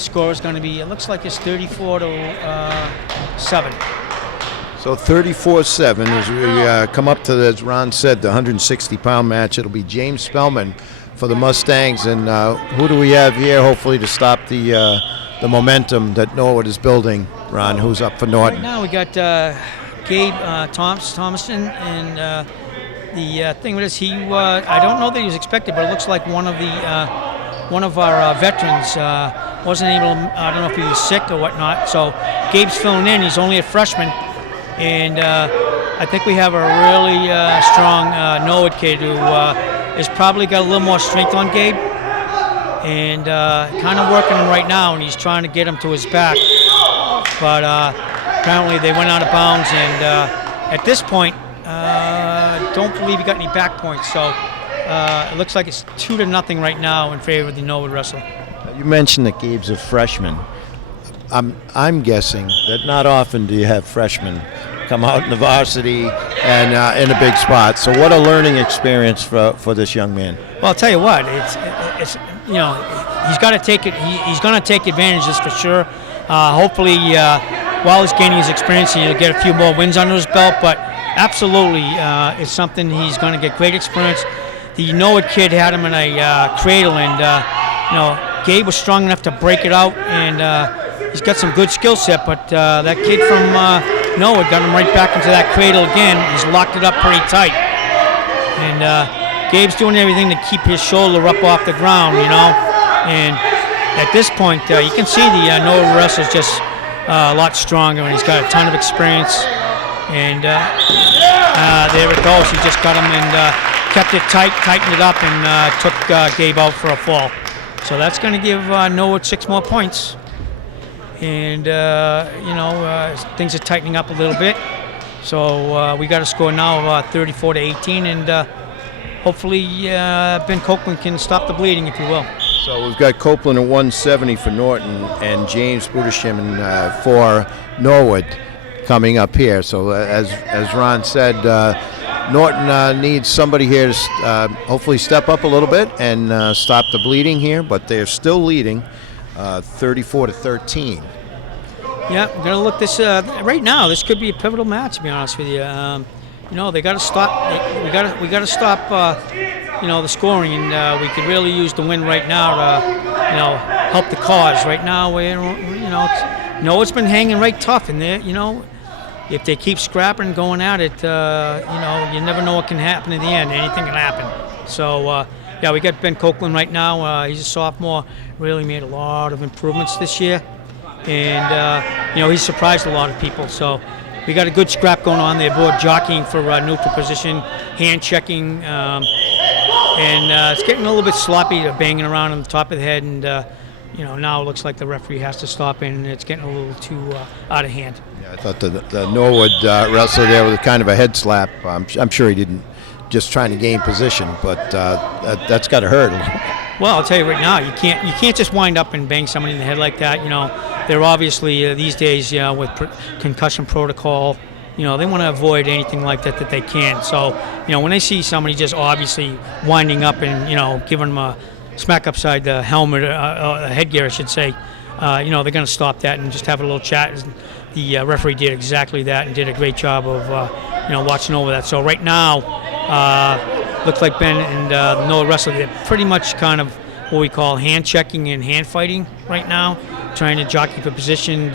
score is going to be, it looks like it's 34-7. So 34-7 as we come up to, as Ron said, the 160-pound match. It'll be James Spellman for the Mustangs. And who do we have here, hopefully, to stop the momentum that Norwood is building? Ron, who's up for Norton? Right now we got Gabe Thomason, and the thing with this, I don't know that he was expected, but it looks like one of our veterans wasn't able to, I don't know if he was sick or whatnot, so Gabe's filling in. He's only a freshman, and I think we have a really strong Norwood kid who has probably got a little more strength on Gabe, and kind of working him right now, and he's trying to get him to his back, but apparently they went out of bounds, and at this point, don't believe he got any back points, so it looks like it's 2-0 right now in favor of the Norwood wrestler. You mentioned that Gabe's a freshman. I'm guessing that not often do you have freshmen come out in the varsity and in a big spot. So what a learning experience for this young man. Well, I'll tell you what, it's he's got to take it. He's going to take advantage of this for sure. Hopefully, while he's gaining his experience, he'll get a few more wins under his belt. But absolutely, it's something he's going to get great experience. The Norwood kid had him in a cradle, and Gabe was strong enough to break it out, and he's got some good skill set. But that kid from Norwood got him right back into that cradle again. He's locked it up pretty tight, and Gabe's doing everything to keep his shoulder up off the ground, And at this point, you can see the Norwood wrestler's just a lot stronger, and he's got a ton of experience. And there it goes. He just got him, and kept it tight, tightened it up, and took Gabe out for a fall. So that's going to give Norwood 6 more points. And, things are tightening up a little bit. So we got a score now of 34-18, and hopefully Ben Copeland can stop the bleeding, if you will. So we've got Copeland at 170 for Norton and James Budishim for Norwood coming up here. So as Ron said, Norton needs somebody here to hopefully step up a little bit and stop the bleeding here, but they're still leading 34-13. Yeah, we're gonna look this right now. This could be a pivotal match, to be honest with you. They got to stop. We got to stop. The scoring, and we could really use the win right now to, help the cause. Right now, it's been hanging right tough, and if they keep scrapping, going at it, you never know what can happen in the end. Anything can happen. So, we got Ben Copeland right now. He's a sophomore. Really made a lot of improvements this year. And, he's surprised a lot of people. So we got a good scrap going on there, board jockeying for neutral position, hand checking. And it's getting a little bit sloppy, banging around on the top of the head. And, now it looks like the referee has to stop, and it's getting a little too out of hand. Yeah, I thought the Norwood wrestler there was kind of a head slap. I'm sure he didn't just trying to gain position, but that's got to hurt a little. Well, I'll tell you right now, you can't just wind up and bang somebody in the head like that. They're obviously these days, with concussion protocol, they want to avoid anything like that they can. So, when they see somebody just obviously winding up and giving them a smack upside the helmet, headgear, I should say, they're going to stop that and just have a little chat. The referee did exactly that and did a great job of watching over that. So right now, looks like Ben and the Norwood wrestler, they're pretty much kind of what we call hand checking and hand fighting right now, trying to jockey for position,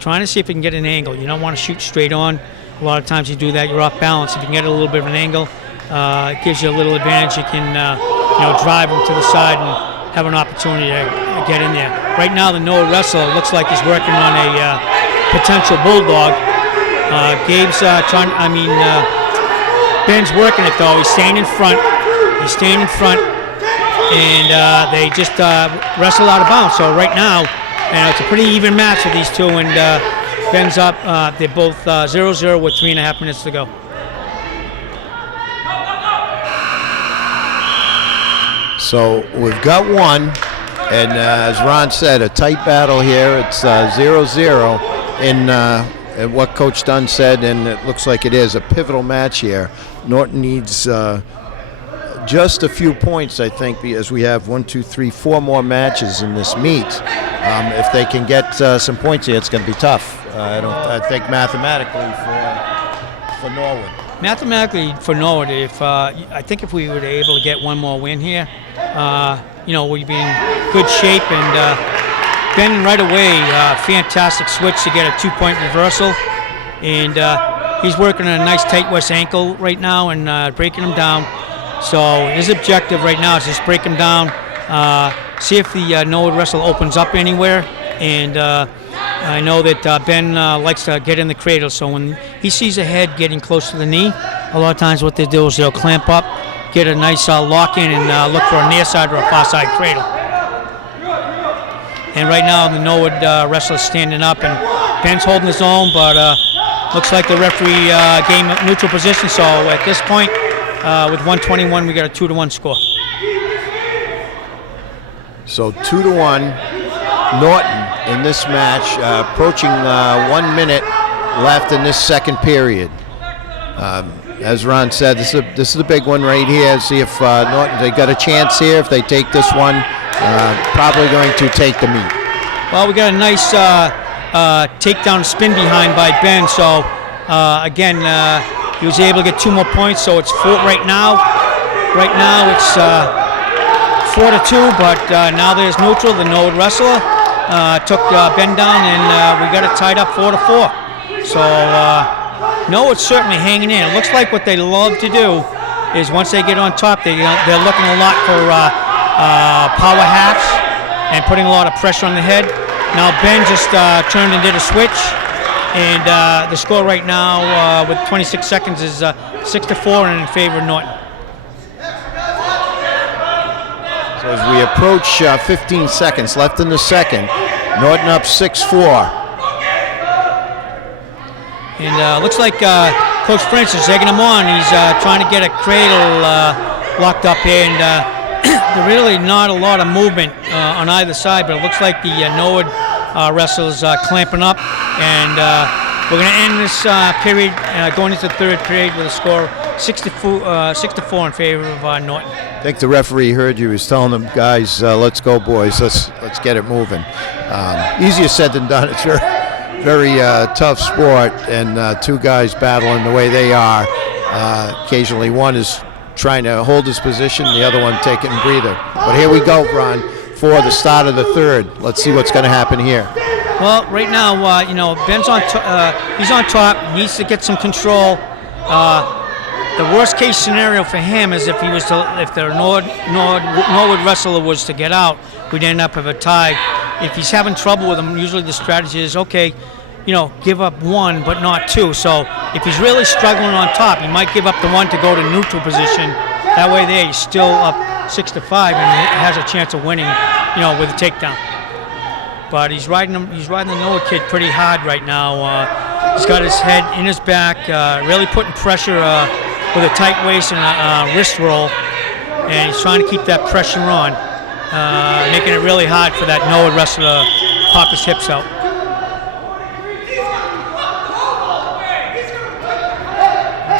trying to see if they can get an angle. You don't want to shoot straight on. A lot of times you do that, you're off balance. If you can get a little bit of an angle, it gives you a little advantage. You can drive them to the side and have an opportunity to get in there. Right now, the Norwood wrestler looks like he's working on a potential bulldog. Gabe's Ben's working it though. He's staying in front. And they just wrestle out of bounds. So right now, it's a pretty even match with these two. And Ben's up. They're both 0-0 with 3.5 minutes to go. So we've got one, and as Ron said, a tight battle here. It's 0-0 in what Coach Dunn said, and it looks like it is a pivotal match here. Norton needs just a few points, I think, because we have 4 more matches in this meet. If they can get some points here, it's going to be tough. I think mathematically for Norwood. Mathematically for Norwood, I think if we were able to get one more win here, we'd be in good shape. And Ben right away, fantastic switch to get a 2-point reversal. And he's working on a nice tight West ankle right now and breaking him down. So his objective right now is just break him down, see if the Norwood wrestle opens up anywhere. And I know that Ben likes to get in the cradle, so when he sees a head getting close to the knee, a lot of times what they do is they'll clamp up, get a nice lock in, and look for a near side or a far side cradle. And right now the Norwood wrestler's standing up, and Ben's holding his own, but looks like the referee gave him neutral position. So at this point, with 1:21, we got a 2-1 score. So 2-1. Norton in this match, approaching 1 minute left in this second period. As Ron said, this is a big one right here. See if Norton, they got a chance here. If they take this one, probably going to take the meet. Well, we got a nice takedown spin behind by Ben. So again, he was able to get 2 more points. So it's 4 right now. Right now it's 4-2, but now there's neutral. The Norwood wrestler took Ben down, and we got it tied up 4-4. So Norwood's certainly hanging in. It looks like what they love to do is once they get on top, they're looking a lot for power halves and putting a lot of pressure on the head. Now Ben just turned and did a switch, and the score right now with 26 seconds is 6-4 and in favor of Norton. So as we approach 15 seconds left in the second, Norton up 6-4. And looks like Coach Francis is egging him on. He's trying to get a cradle locked up here, and there really not a lot of movement on either side, but it looks like the Norwood wrestlers clamping up, and we're going to end this period going into the third period with a score 6-4 in favor of Norton. I think the referee heard you. He was telling them, guys, let's go, boys. Let's get it moving. Easier said than done. It's very tough sport, and two guys battling the way they are. Occasionally one is trying to hold his position, the other one taking a breather. But here we go, Ron, for the start of the third. Let's see what's going to happen here. Well, right now, Ben's on. He's on top. Needs to get some control. The worst case scenario for him is if the Norwood wrestler was to get out, we'd end up with a tie. If he's having trouble with him, usually the strategy is, okay, give up one but not two. So if he's really struggling on top, he might give up the one to go to neutral position. That way there, he's still up 6-5 and has a chance of winning, with a takedown. But he's riding the Norwood kid pretty hard right now. He's got his head in his back, really putting pressure with a tight waist and a wrist roll, and he's trying to keep that pressure on, making it really hard for that Norwood wrestler to pop his hips out.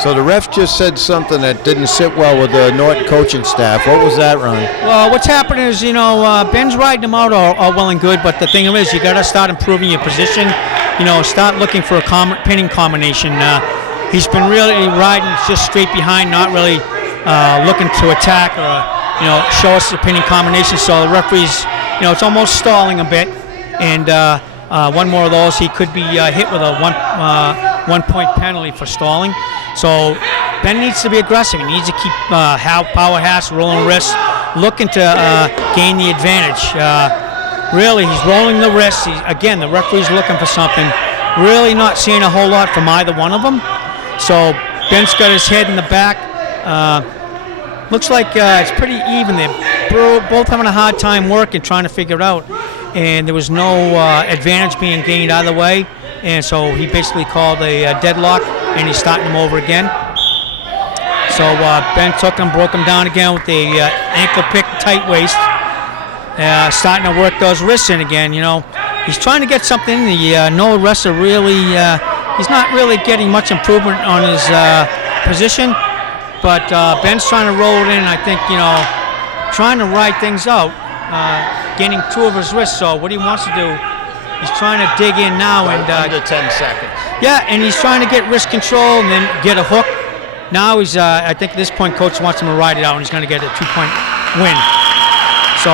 So the ref just said something that didn't sit well with the Norton coaching staff. What was that, Ron? Well, what's happening is, Ben's riding him out all well and good, but the thing is, you got to start improving your position. Start looking for a pinning combination. He's been really riding just straight behind, not really looking to attack or, show us the pinning combination. So the referee's, it's almost stalling a bit. And one more of those, he could be hit with a one-point penalty for stalling. So Ben needs to be aggressive. He needs to keep power has, rolling wrists, looking to gain the advantage. Really, he's rolling the wrists. Again, the referee's looking for something. Really not seeing a whole lot from either one of them. So Ben's got his head in the back. Looks like it's pretty even. They're both having a hard time working, trying to figure it out. And there was no advantage being gained either way. And so he basically called a deadlock, and he's starting him over again. So Ben took him, broke him down again with the ankle pick, tight waist. Starting to work those wrists in again, He's trying to get something. The Norwood wrestler really, he's not really getting much improvement on his position. But Ben's trying to roll it in, I think, trying to ride things out, gaining two of his wrists. So what he wants to do, he's trying to dig in now. And under 10 seconds. Yeah, and he's trying to get wrist control and then get a hook. Now he's, I think at this point, coach wants him to ride it out, and he's going to get a 2-point win. So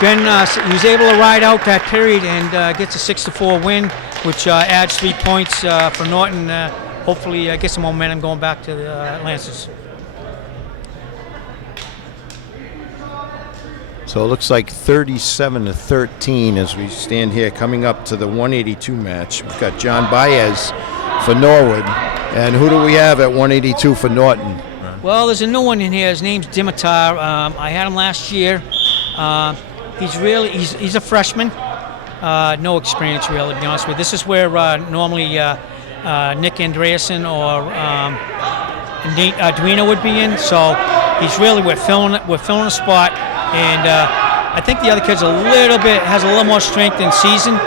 Ben, he was able to ride out that period and gets a 6-4 win, which adds 3 points for Norton. Hopefully get some momentum going back to the Lancers. So it looks like 37-13 as we stand here coming up to the 182 match. We've got John Baez for Norwood. And who do we have at 182 for Norton? Well, there's a new one in here. His name's Dimitar. I had him last year. He's a freshman. No experience, really, to be honest with you. This is where normally Nick Andreasen or Nate Arduino would be in. So we're filling a spot, and I think the other kid's has a little more strength in season,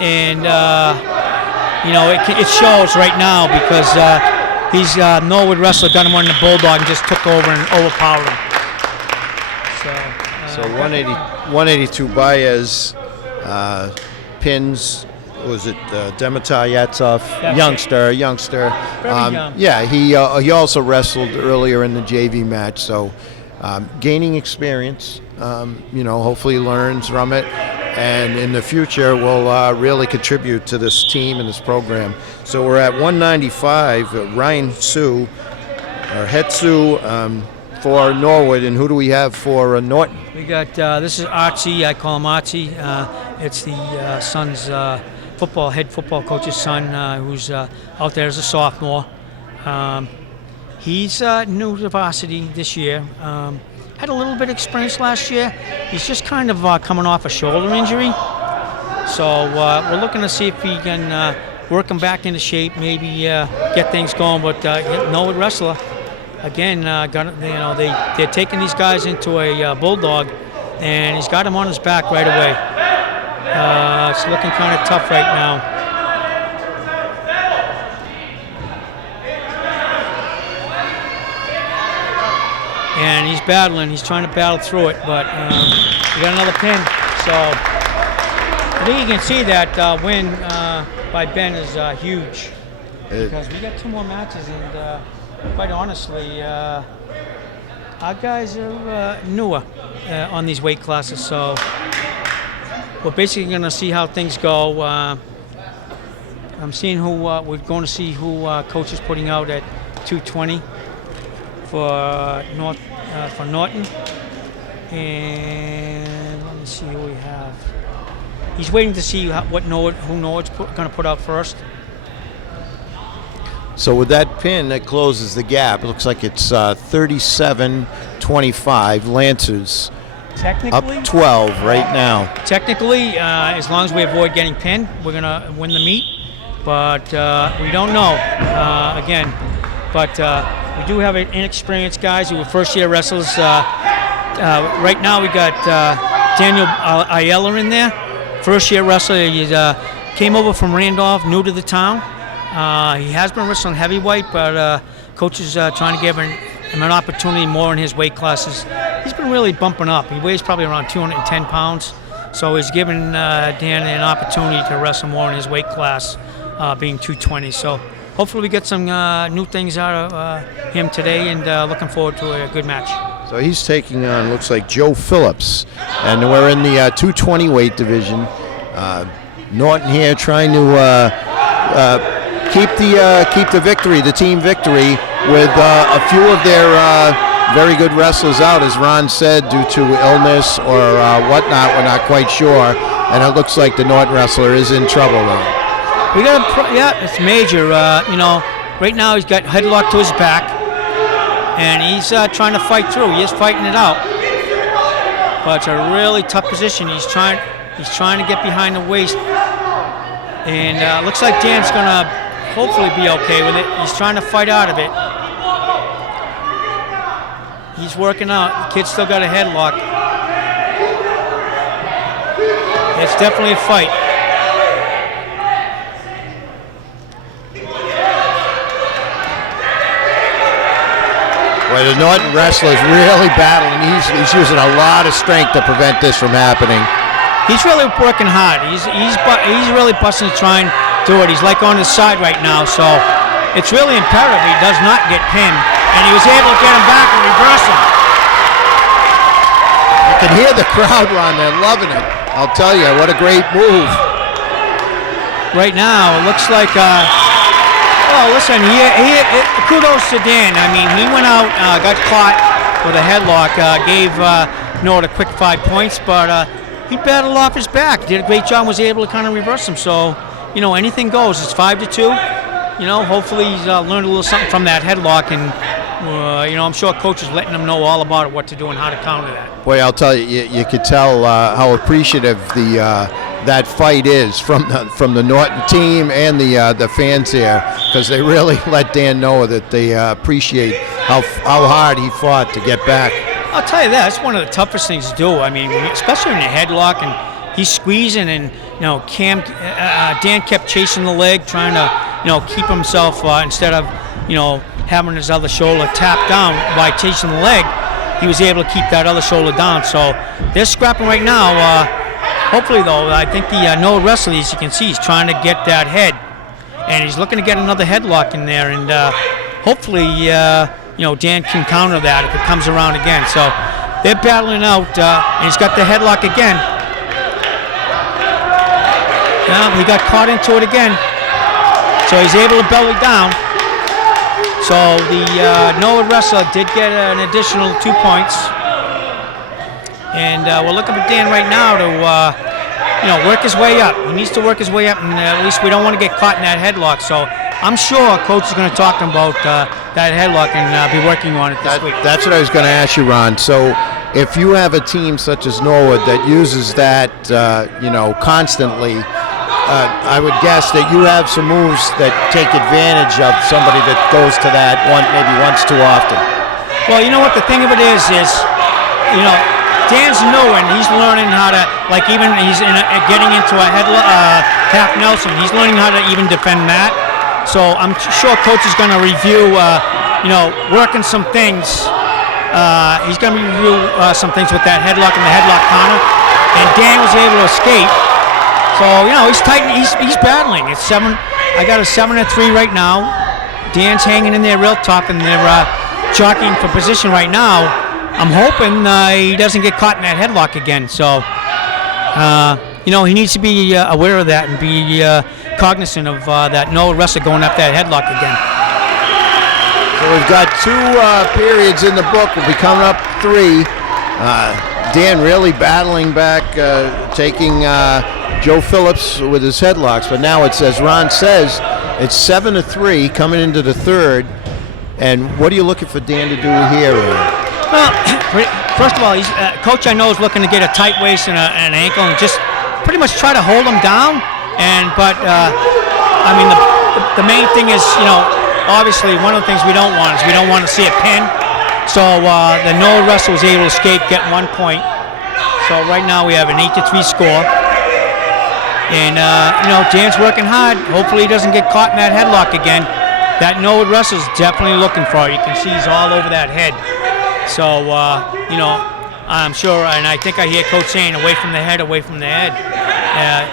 and it shows right now because he's Norwood wrestler got him on the bulldog and just took over and overpowered him. So 182 Baez pins. Was it Dimitar Yatsov? Youngster. Very young. Yeah, he also wrestled earlier in the JV match, so gaining experience. Hopefully learns from it, and in the future will really contribute to this team and this program. So we're at 195. Ryan Sue, or Hetsu, for Norwood, and who do we have for Norton? We got this is Archie. I call him Archie. It's the son's head football coach's son, who's out there as a sophomore. He's new to Varsity this year. had a little bit of experience last year. He's just kind of coming off a shoulder injury. So we're looking to see if he can work him back into shape, maybe get things going. But Norwood wrestler, again, they're taking these guys into a bulldog, and he's got him on his back right away. It's looking kind of tough right now. And he's battling. He's trying to battle through it, but we got another pin. So I think you can see that win by Ben is huge, because we got 2 more matches, and quite honestly, our guys are newer on these weight classes. So we're basically going to see how things go. I'm seeing who we're going to see who coach is putting out at 220 for Norton, and let me see who we have. He's waiting to see who Norwood's going to put out first. So with that pin, that closes the gap. It looks like it's 37-25. Lancers Technically, up 12 right now. Technically, as long as we avoid getting pinned, we're going to win the meet. But we don't know, again. But we do have inexperienced guys who were first-year wrestlers. Right now we got Daniel Ayala in there, first-year wrestler. He came over from Randolph, new to the town. He has been wrestling heavyweight, but coach is trying to give him an opportunity more in his weight classes. He's been really bumping up. He weighs probably around 210 pounds, so he's given Dan an opportunity to wrestle more in his weight class, being 220. So hopefully we get some new things out of him today, and looking forward to a good match. So he's taking on, looks like, Joe Phillips, and we're in the 220 weight division. Norton here trying to keep the victory, the team victory, with a few of their very good wrestlers out, as Ron said, due to illness or whatnot. We're not quite sure, and it looks like the Norton wrestler is in trouble now. We got it's major. Right now he's got headlock to his back, and he's trying to fight through. He is fighting it out, but it's a really tough position. He's trying to get behind the waist, and looks like Dan's gonna hopefully be okay with it. He's trying to fight out of it. He's working out. The kid's still got a headlock. It's definitely a fight. Well, the Norton wrestler is really battling. He's using a lot of strength to prevent this from happening. He's really working hard. He's really busting to try and do it. He's like on his side right now, so it's really imperative he does not get pinned, and he was able to get him back and reverse him. You can hear the crowd, Ron. They're loving it. I'll tell you, what a great move. Right now, it looks like. Listen, kudos to Dan. I mean, he went out, got caught with a headlock, gave Norwood a quick 5 points, but he battled off his back, did a great job, was able to kind of reverse him. So, anything goes. It's 5-2. Hopefully he's learned a little something from that headlock, and I'm sure coach is letting him know all about it, what to do and how to counter that. Boy, I'll tell you, you could tell how appreciative that fight is from the Norton team and the fans here, because they really let Dan know that they appreciate how hard he fought to get back. I'll tell you that, it's one of the toughest things to do. I mean, especially in a headlock, and he's squeezing, and Dan kept chasing the leg, trying to keep himself instead of having his other shoulder tapped down by chasing the leg. He was able to keep that other shoulder down. So they're scrapping right now. Hopefully, though, I think the Norwood wrestler, as you can see, he's trying to get that head, and he's looking to get another headlock in there, and hopefully, Dan can counter that if it comes around again. So they're battling out, and he's got the headlock again. Now he got caught into it again, so he's able to belly down. So the Norwood wrestler did get an additional 2 points. And we're looking for Dan right now to, work his way up. He needs to work his way up, and at least we don't want to get caught in that headlock. So I'm sure Coach is going to talk to him about that headlock and be working on it this week. That's what I was going to ask you, Ron. So if you have a team such as Norwood that uses that, constantly, I would guess that you have some moves that take advantage of somebody that goes to that maybe once too often. Well, you know what the thing of it is, Dan's new and he's learning how to, even he's getting into a half Nelson. He's learning how to even defend that. So I'm sure Coach is going to review, working some things. He's going to review some things with that headlock and the headlock counter. And Dan was able to escape. So, he's tight. He's battling. It's 7. I got a 7-3 right now. Dan's hanging in there real tough, and they're jockeying for position right now. I'm hoping he doesn't get caught in that headlock again. So, he needs to be aware of that and be cognizant of that no wrestler going up that headlock again. So we've got 2 periods in the book. We'll be coming up 3. Dan really battling back, taking Joe Phillips with his headlocks, but now it's, as Ron says, it's 7-3 coming into the third. And what are you looking for Dan to do here? Well, first of all, Coach I know is looking to get a tight waist and an ankle and just pretty much try to hold him down. But the main thing is, obviously one of the things we don't want to see a pin. So the Norwood wrestler was able to escape, get 1 point. So right now we have an 8-3 score. And, Dan's working hard. Hopefully he doesn't get caught in that headlock again. That Norwood wrestler's definitely looking for it. You can see he's all over that head. So, I'm sure, and I think I hear Coach saying, away from the head, away from the head.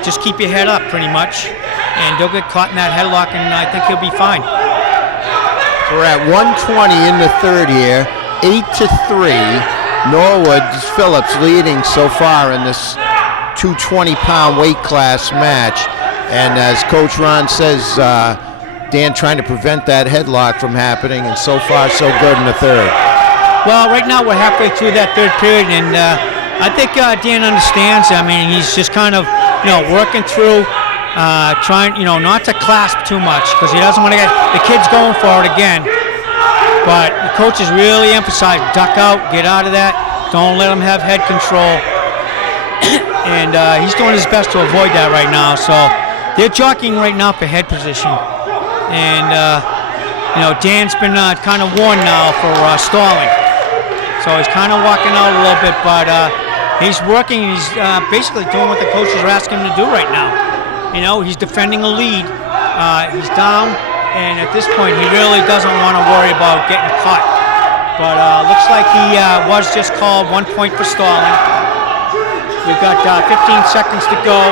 Just keep your head up pretty much. And don't get caught in that headlock, and I think he'll be fine. We're at 120 in the third here. 8-3. Norwood Phillips leading so far in this 220-pound weight class match. And as Coach Ron says, Dan trying to prevent that headlock from happening, and so far so good in the third. Well, right now we're halfway through that third period, and I think Dan understands. I mean, he's just kind of, working through, trying, not to clasp too much because he doesn't want to get the kids going for it again. But the coach is really emphasizing, duck out, get out of that, don't let him have head control. And he's doing his best to avoid that right now. So they're jockeying right now for head position. And, Dan's been kind of warned now for stalling. So he's kind of walking out a little bit, but he's working. He's basically doing what the coaches are asking him to do right now. He's defending a lead. He's down, and at this point, he really doesn't want to worry about getting caught. But looks like he was just called 1 point for stalling. We've got 15 seconds to go.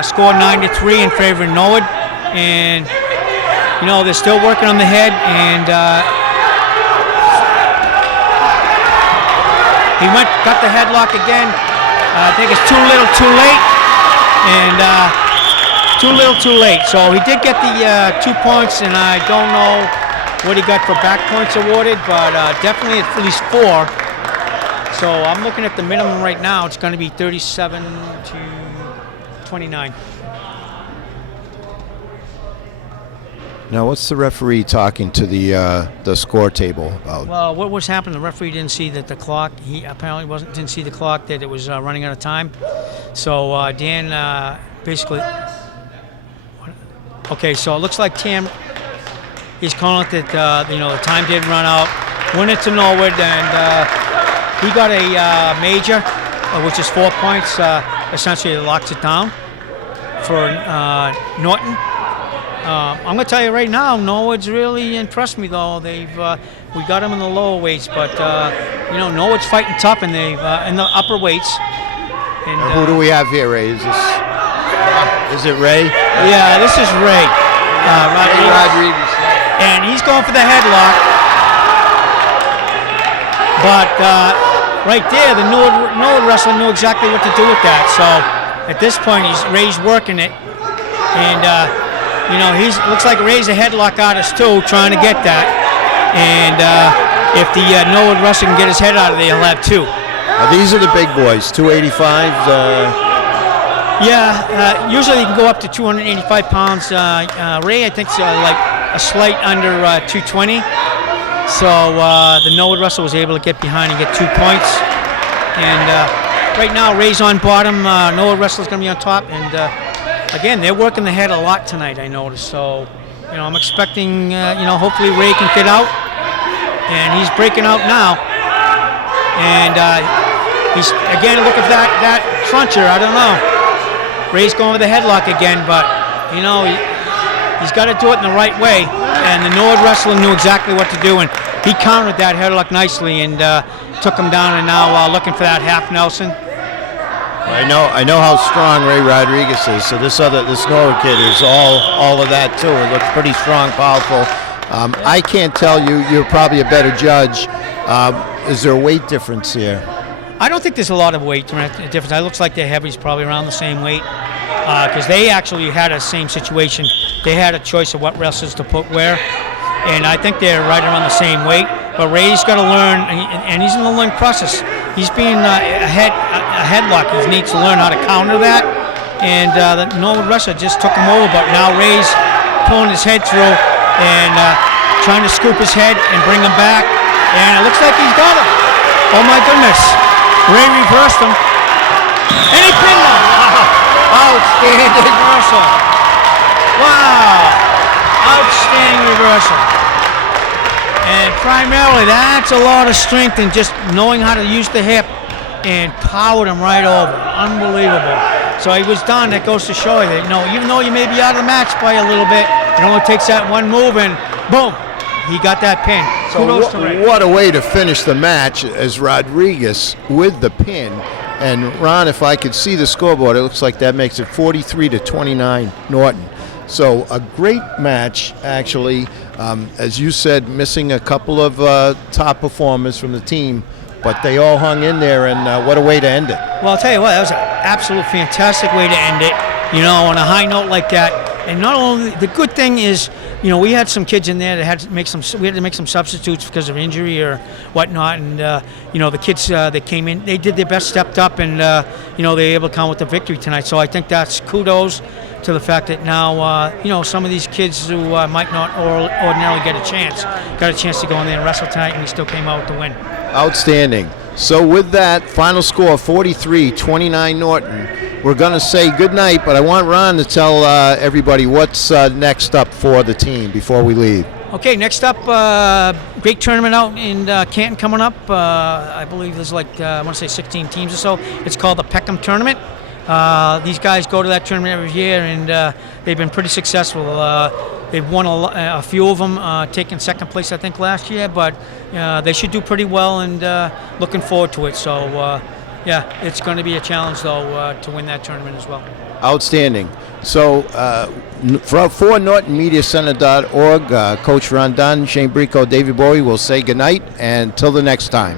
Score 9-3 in favor of Norwood, and they're still working on the head, and he got the headlock again. I think it's too little, too late, and too little, too late. So he did get the 2 points, and I don't know what he got for back points awarded, but definitely at least 4. So I'm looking at the minimum right now. It's going to be 37-29. Now, what's the referee talking to the score table about? Well, what was happening? The referee didn't see that the clock. He apparently didn't see the clock, that it was running out of time. So Dan basically. Okay, so it looks like Tim is calling it that the time did run out. Win it to Norwood, and he got a major, which is 4 points. Essentially, locks it down for Norton. I'm going to tell you right now, Norwood's really impressed me, though. We got them in the lower weights, but Norwood's fighting tough, and they've in the upper weights. And who do we have here, Ray? Is it Ray? Yeah, this is Ray. Rodriguez. And he's going for the headlock, but right there, the Norwood wrestler knew exactly what to do with that. So at this point, Ray's working it, and. Looks like Ray's a headlock artist too, trying to get that. And if the Norwood wrestler can get his head out of there, he'll have 2. These are the big boys, 285. Yeah, usually you can go up to 285 pounds. Ray, I think, like a slight under 220. So the Norwood wrestler was able to get behind and get 2 points. And right now, Ray's on bottom. Norwood wrestler's going to be on top. And again, they're working the head a lot tonight, I noticed. So, I'm expecting, hopefully Ray can get out. And he's breaking out now. And he's, again, look at that cruncher. I don't know. Ray's going with the headlock again, but, he's got to do it in the right way. And the Norwood wrestler knew exactly what to do, and he countered that headlock nicely and took him down, and now looking for that half Nelson. I know how strong Ray Rodriguez is, so this Norwood kid is all of that too. It looks pretty strong, powerful. I can't tell you, you're probably a better judge. Is there a weight difference here? I don't think there's a lot of weight difference. It looks like their heavy's probably around the same weight, because they actually had a same situation. They had a choice of what wrestlers to put where, and I think they're right around the same weight. But Ray's got to learn, and he's in the learning process. He's being a headlock. He needs to learn how to counter that, and the Norwood wrestler just took him over. But now Ray's pulling his head through and trying to scoop his head and bring him back, and it looks like he's got him. Oh my goodness! Ray reversed him, and he pinned him. Outstanding reversal! Wow! Outstanding reversal. And primarily, that's a lot of strength and just knowing how to use the hip, and powered him right over. Unbelievable. So he was done. That goes to show you that, even though you may be out of the match by a little bit, it only takes that one move, and boom, he got that pin. So what a way to finish the match, as Rodriguez with the pin. And Ron, if I could see the scoreboard, it looks like that makes it 43-29 Norton. So a great match, actually. As you said, missing a couple of top performers from the team, but they all hung in there, and what a way to end it. Well, I'll tell you what, that was an absolute fantastic way to end it, on a high note like that. And not only, the good thing is, we had some kids in there that had to make some substitutes because of injury or whatnot, and the kids that came in, they did their best, stepped up, and they were able to come with the victory tonight. So I think that's kudos to the fact that now some of these kids who might not ordinarily get a chance got a chance to go in there and wrestle tonight, and we still came out with the win. Outstanding. So with that, final score 43-29 Norton. We're going to say good night, but I want Ron to tell everybody what's next up for the team before we leave. Okay, next up, great tournament out in Canton coming up. I believe there's I want to say 16 teams or so. It's called the Peckham Tournament. These guys go to that tournament every year, and they've been pretty successful. They've won a few of them, taking second place, I think, last year, but they should do pretty well, and looking forward to it. So, it's going to be a challenge, though, to win that tournament as well. Outstanding. So, for NortonMediaCenter.org, Coach Ron Dunn, Shane Brico, David Bowie will say goodnight, and until the next time.